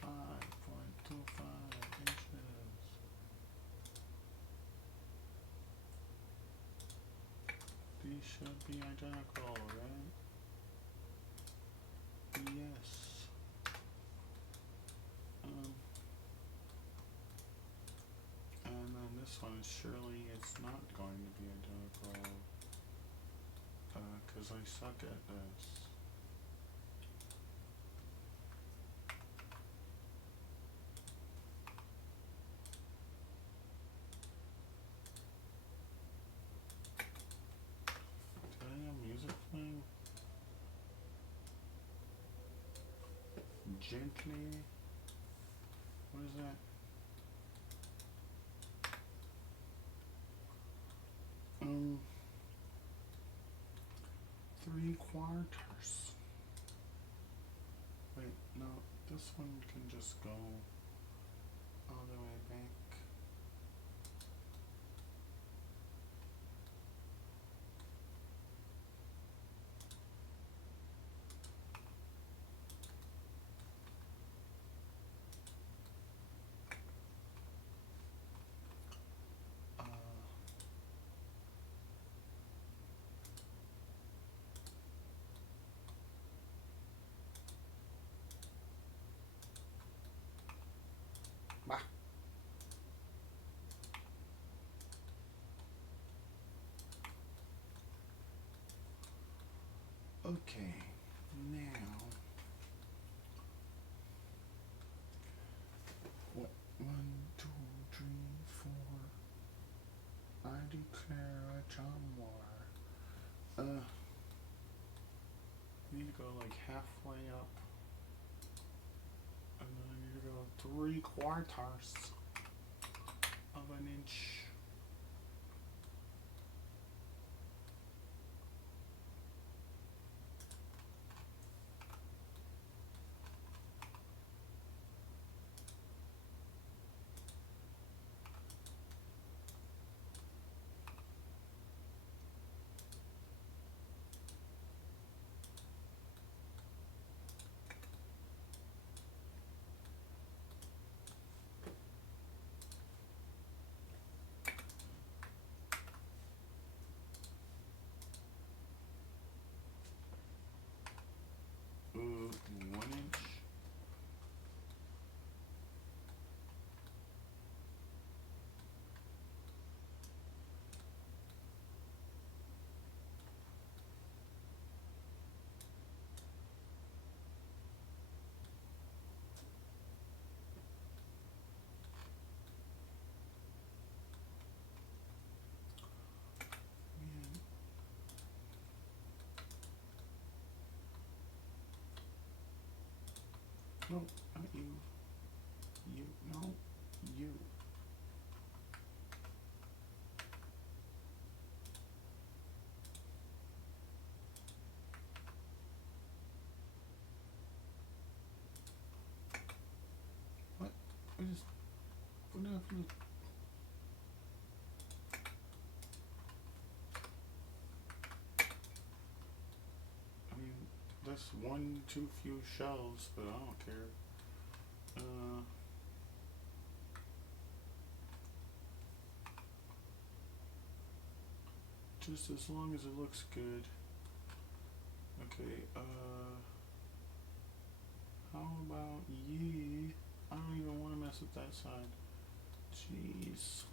5.25 inches. These should be identical, right? Yes. And then this one, surely it's not going to be identical, because I suck at this. Did I have music playing? Gently. What is that? 3/4. Wait, no, this one can just go all the way back. Okay, now what? 1, 2, 3, 4. I declare a John War. Need to go like halfway up, and then I need to go 3/4 of an inch. Uh, 1 inch. Man. No, not you. You, no, you. What? I just put up the. I mean, that's one too few shells, but I don't care. Just as long as it looks good. Okay, how about ye? I don't even want to mess with that side. Jeez.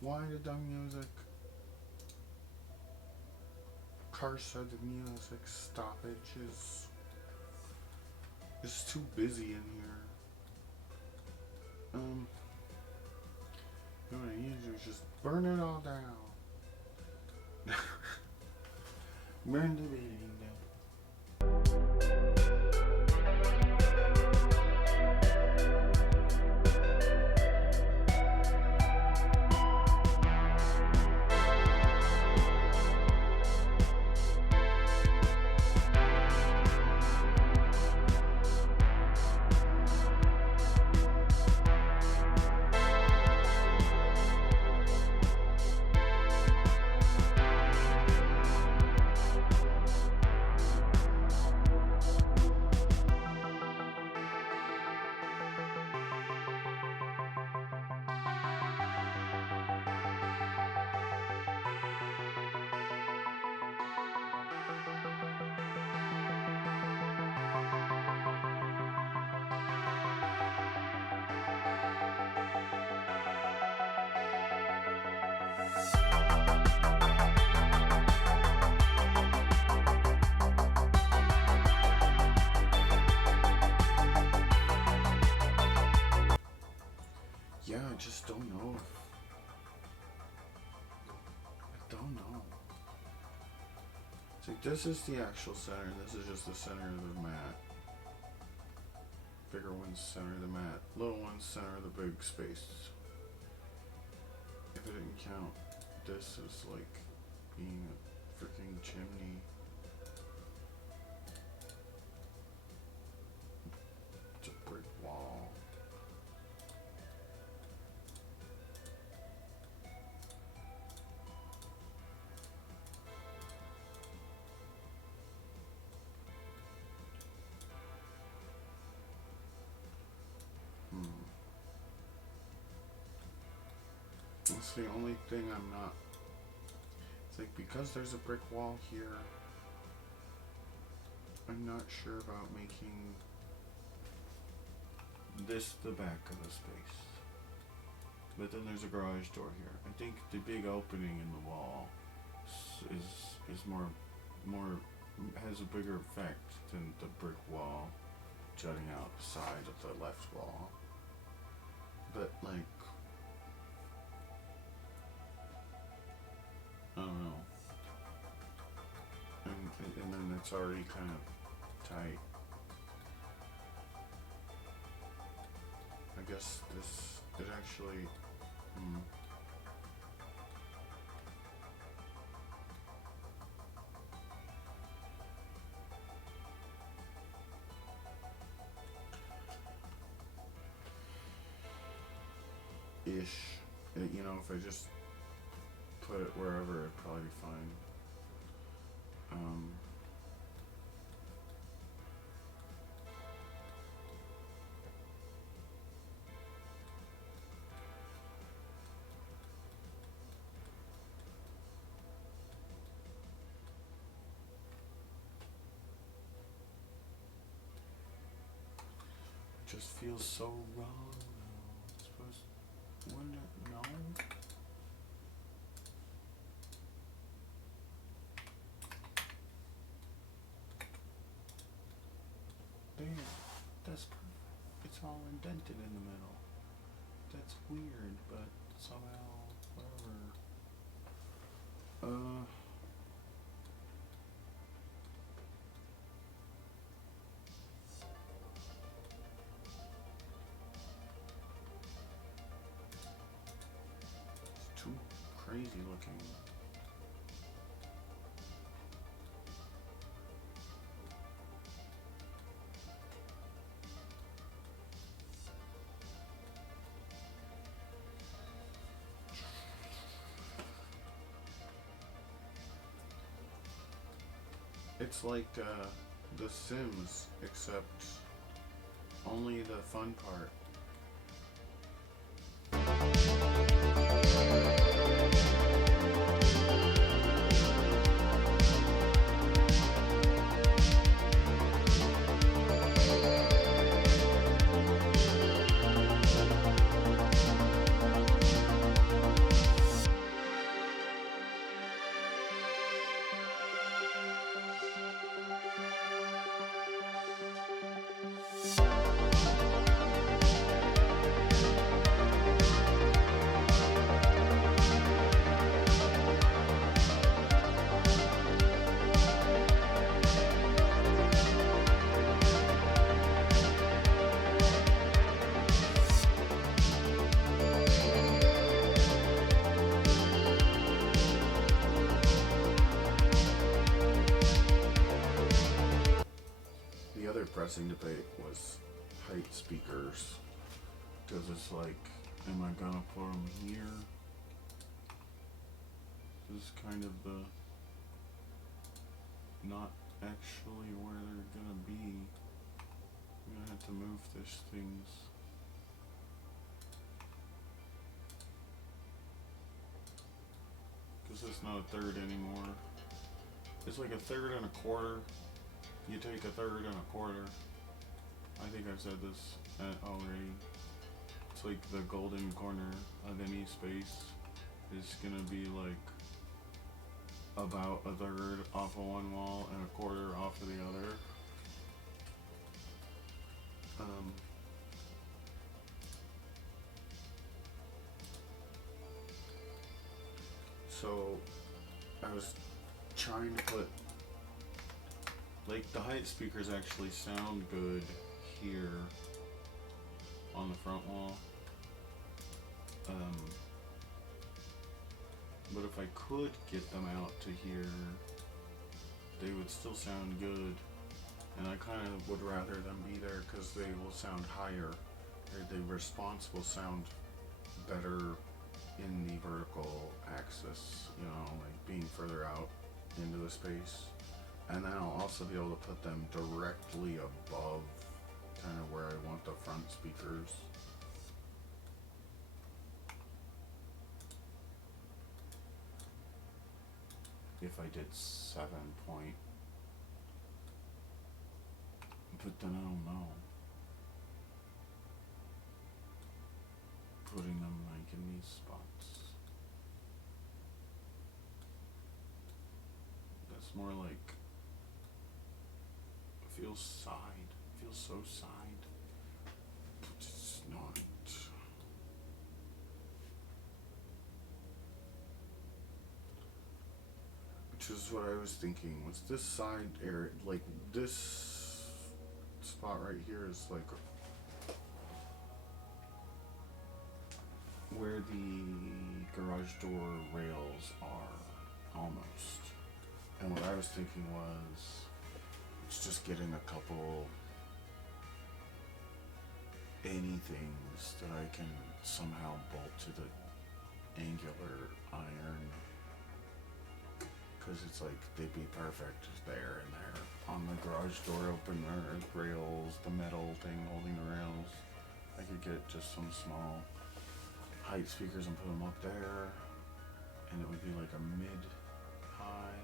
Why the dumb music? Curse of the music stoppages. It's too busy in here. What I need to do is just burn it all down. Burn the building down. Yeah, I just don't know. I don't know. See, this is the actual center. This is just the center of the mat. Bigger one's center of the mat. Little one's center of the big space. If I didn't count, this is like being a freaking chimney. It's a brick wall. That's the only thing I'm not. It's like because there's a brick wall here, I'm not sure about making this the back of the space. But then there's a garage door here. I think the big opening in the wall is more has a bigger effect than the brick wall jutting out the side of the left wall. But like, I don't know. And then it's already kind of tight. I guess it actually, ish. You know, if I just put it wherever, it'd probably be fine. Just feels so wrong now. It's supposed, wouldn't it? No. Damn, that's perfect. It's all indented in the middle. That's weird, but somehow, whatever. It's too crazy looking. It's like The Sims, except only the fun part. The other pressing debate was height speakers, because it's like, am I gonna put them here? This is kind of the not actually where they're gonna be. I'm gonna have to move these things. Because it's not a third anymore. It's like a third and a quarter. You take a third and a quarter. I think I've said this already. It's like the golden corner of any space is gonna be like about a third off of one wall and a quarter off of the other. So I was trying to put, like, the height speakers actually sound good here on the front wall. But if I could get them out to here, they would still sound good. And I kind of would rather them be there because they will sound higher. The response will sound better in the vertical axis, you know, like being further out into the space. And then I'll also be able to put them directly above kind of where I want the front speakers. If I did 7 point But then I don't know. Putting them like in these spots. That's more like feels side. Feels so side. But it's not. Which is what I was thinking. Was this side area like this spot right here is like where the garage door rails are almost. And what I was thinking was it's just getting a couple anythings that I can somehow bolt to the angular iron, because it's like they'd be perfect there and there on the garage door opener, rails, the metal thing holding the rails. I could get just some small height speakers and put them up there, and it would be like a mid-high,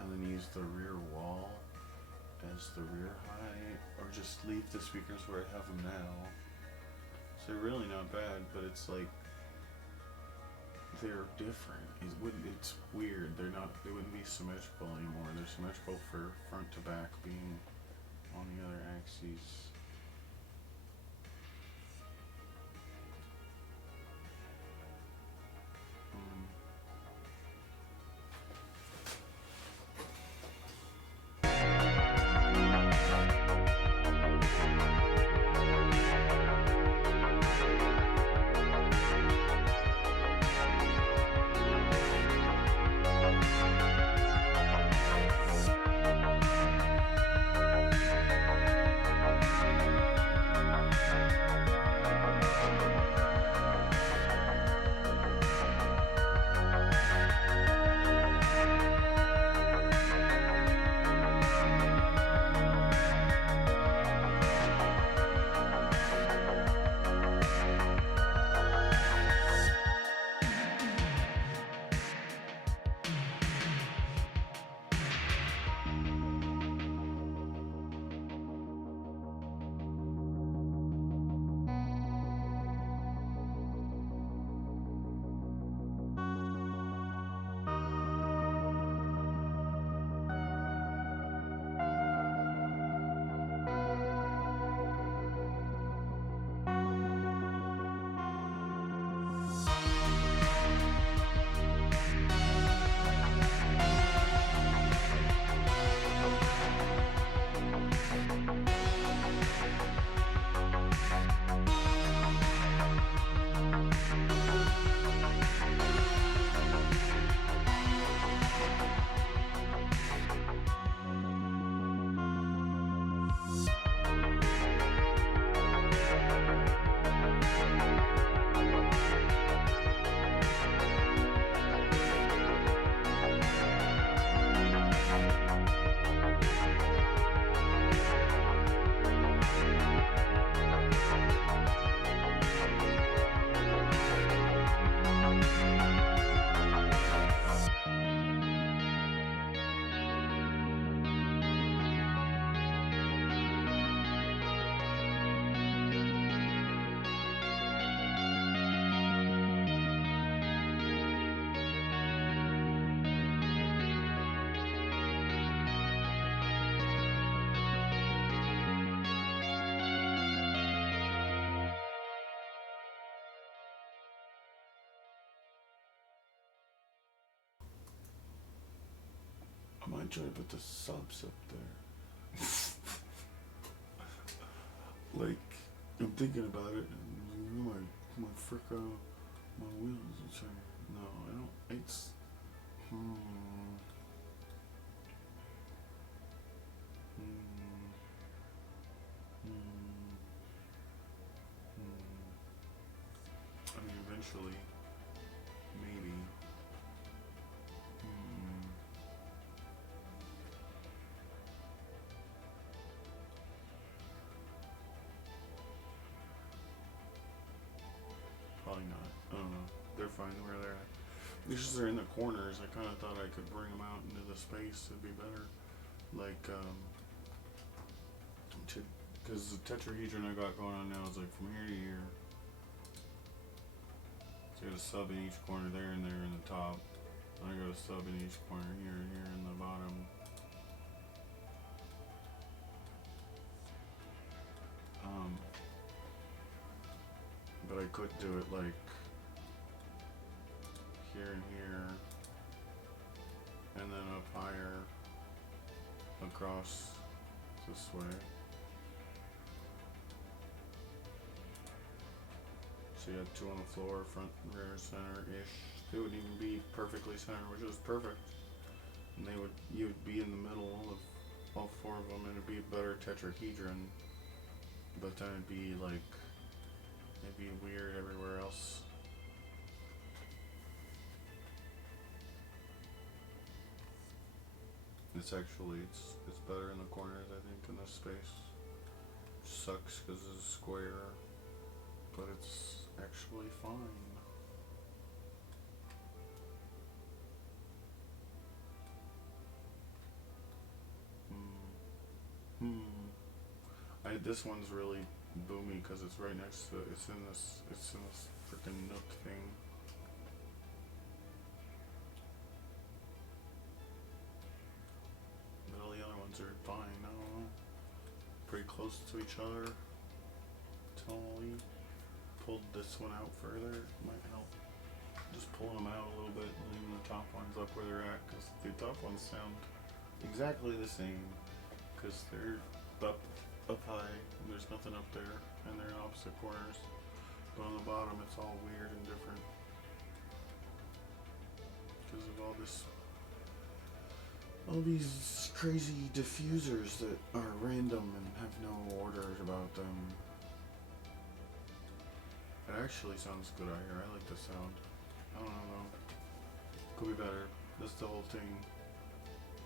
and then use the rear wall as the rear height, or just leave the speakers where I have them now. So they're really not bad, but it's like they're different. It's weird. They wouldn't be symmetrical anymore. They're symmetrical for front to back being on the other axes. I might try to put the subs up there. Like, I'm thinking about it, and my fricka, my wheels are saying, no, I don't, it's, I mean, eventually, maybe, probably not. I don't know. They're fine where they're at. It's just they're in the corners. I kind of thought I could bring them out into the space. It'd be better. Like, to, because the tetrahedron I got going on now is like from here to here. So I got a sub in each corner there and there in the top. And I got a sub in each corner here and here in the bottom. But I could do it like here and here, and then up higher across this way. So you have two on the floor, front, rear, center-ish. They would even be perfectly centered, which is perfect. And you would be in the middle of all four of them, and it'd be a better tetrahedron. But then it'd be like, it'd be weird everywhere else. It's better in the corners, I think, in this space. Sucks because it's square, but it's actually fine. This one's really boomy because it's right next to, it's in this freaking nook thing. But all the other ones are fine, I don't know. Pretty close to each other. Tonally. Pulled this one out further, might help. Just pulling them out a little bit and leaving the top ones up where they're at, because the top ones sound exactly the same, because they're up high, and there's nothing up there, and they're in opposite corners. But on the bottom, it's all weird and different because of all these crazy diffusers that are random and have no order about them. It actually sounds good out here. I like the sound. I don't know. Could be better. That's the whole thing.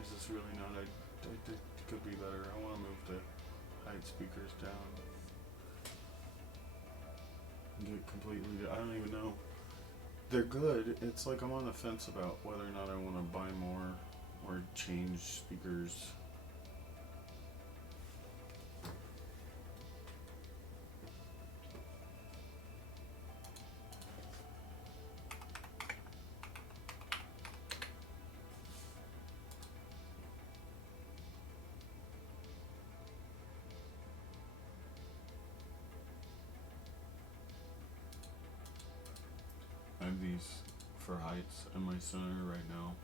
Is this really not? It could be better. I want to move the height speakers down. Get completely. I don't even know. They're good. It's like I'm on the fence about whether or not I want to buy more or change speakers. I have these for heights in my center right now.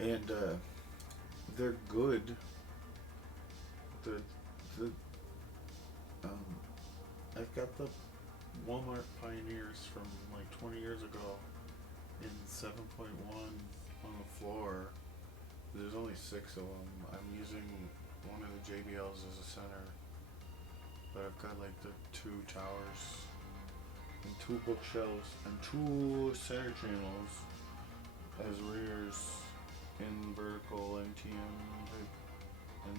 And they're good. I've got the Walmart Pioneers from like 20 years ago in 7.1 on the floor. There's only 6 of them. I'm using one of the JBLs as a center, but I've got like the 2 towers and 2 bookshelves and 2 center channels as rears in vertical NTM type, and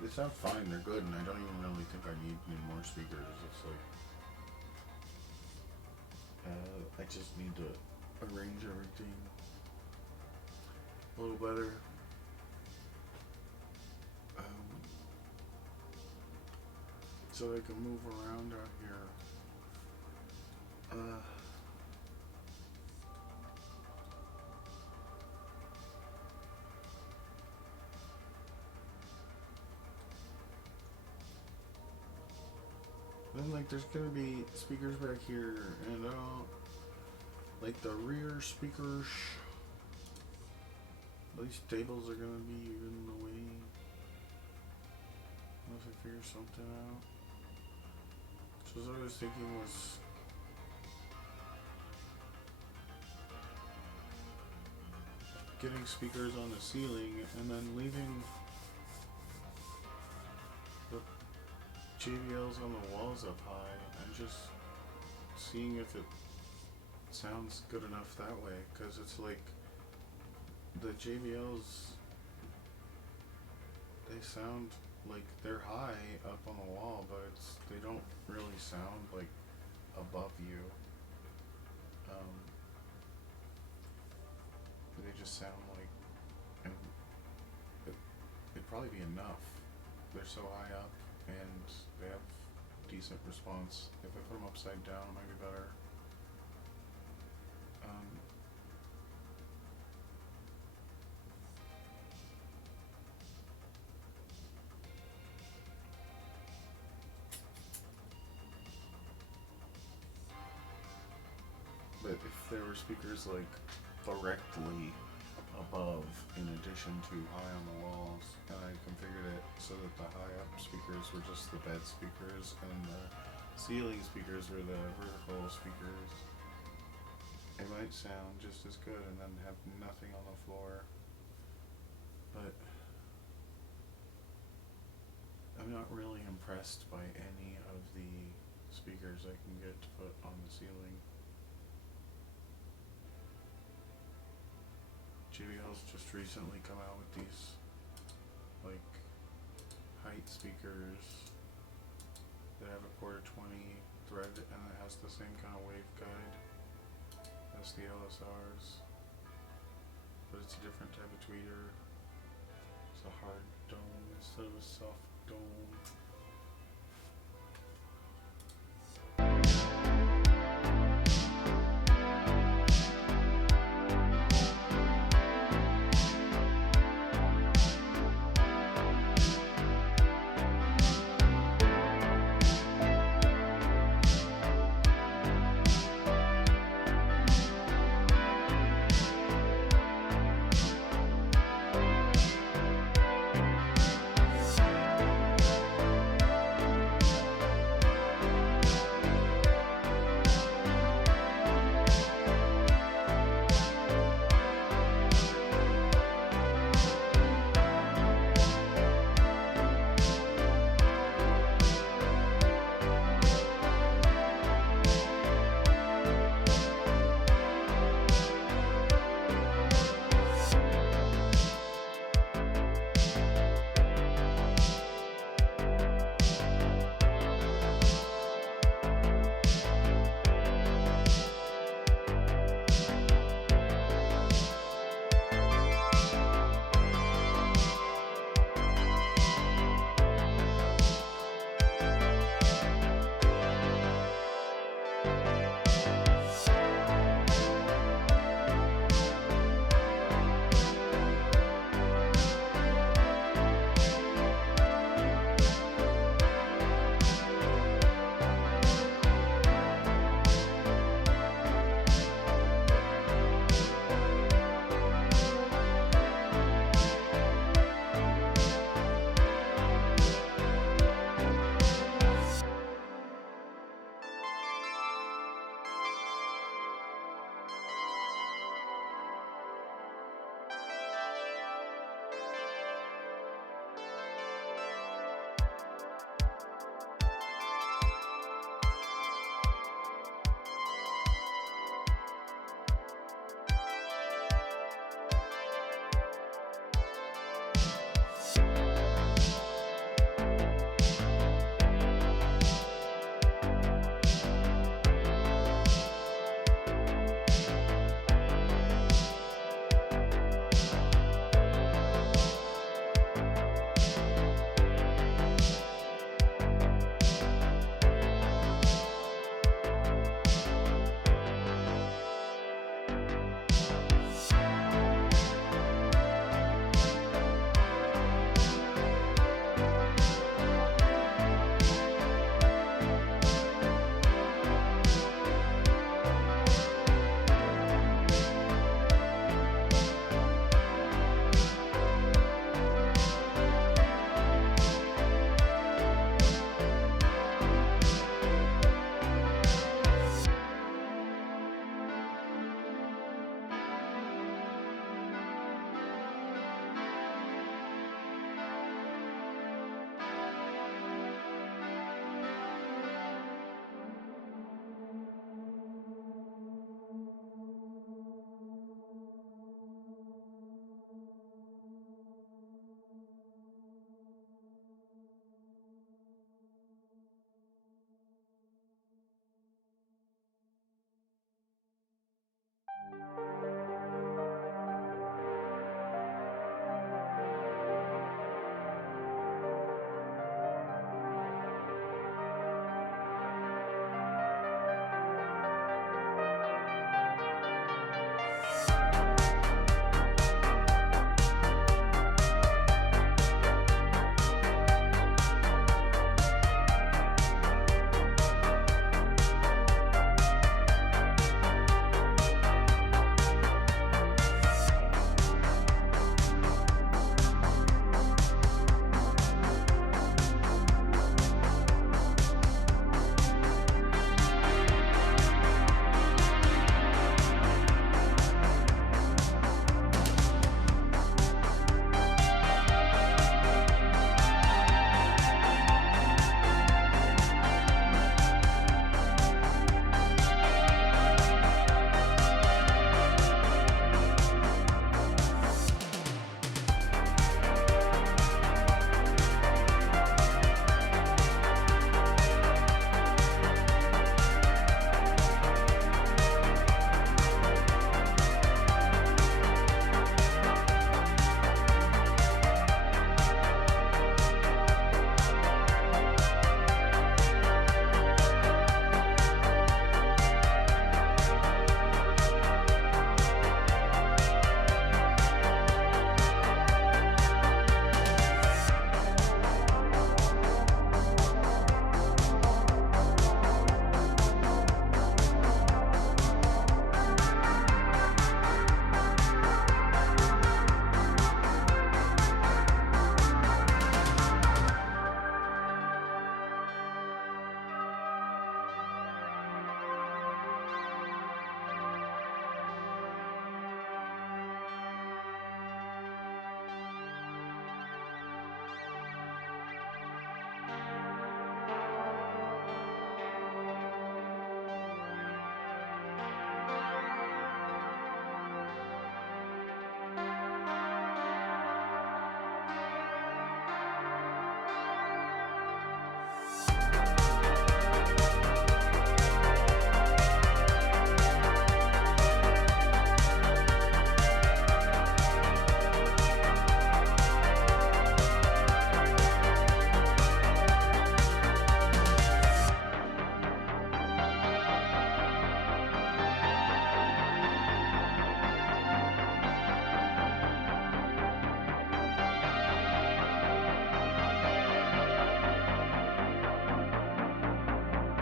they sound fine. They're good, and I don't even really think I need any more speakers. It's like I just need to arrange everything a little better. So I can move around out here. Then like there's gonna be speakers back here, and like the rear speakers. These tables are gonna be in the way. Unless I figure something out. So what I was thinking was getting speakers on the ceiling and then leaving the JBLs on the walls up high and just seeing if it sounds good enough that way, because it's like the JBLs, they sound like they're high up on the wall, but they don't really sound like above you. They just sound like, and it'd probably be enough. They're so high up and they have decent response. If I put them upside down, it might be better. But if there were speakers like directly above in addition to high on the walls, and I configured it so that the high up speakers were just the bed speakers and the ceiling speakers were the vertical speakers, it might sound just as good and then have nothing on the floor. But I'm not really impressed by any of the speakers I can get to put on the ceiling. JBL's just recently come out with these like height speakers that have a quarter 20 thread and it has the same kind of waveguide as the LSRs, but it's a different type of tweeter. It's a hard dome instead of a soft dome.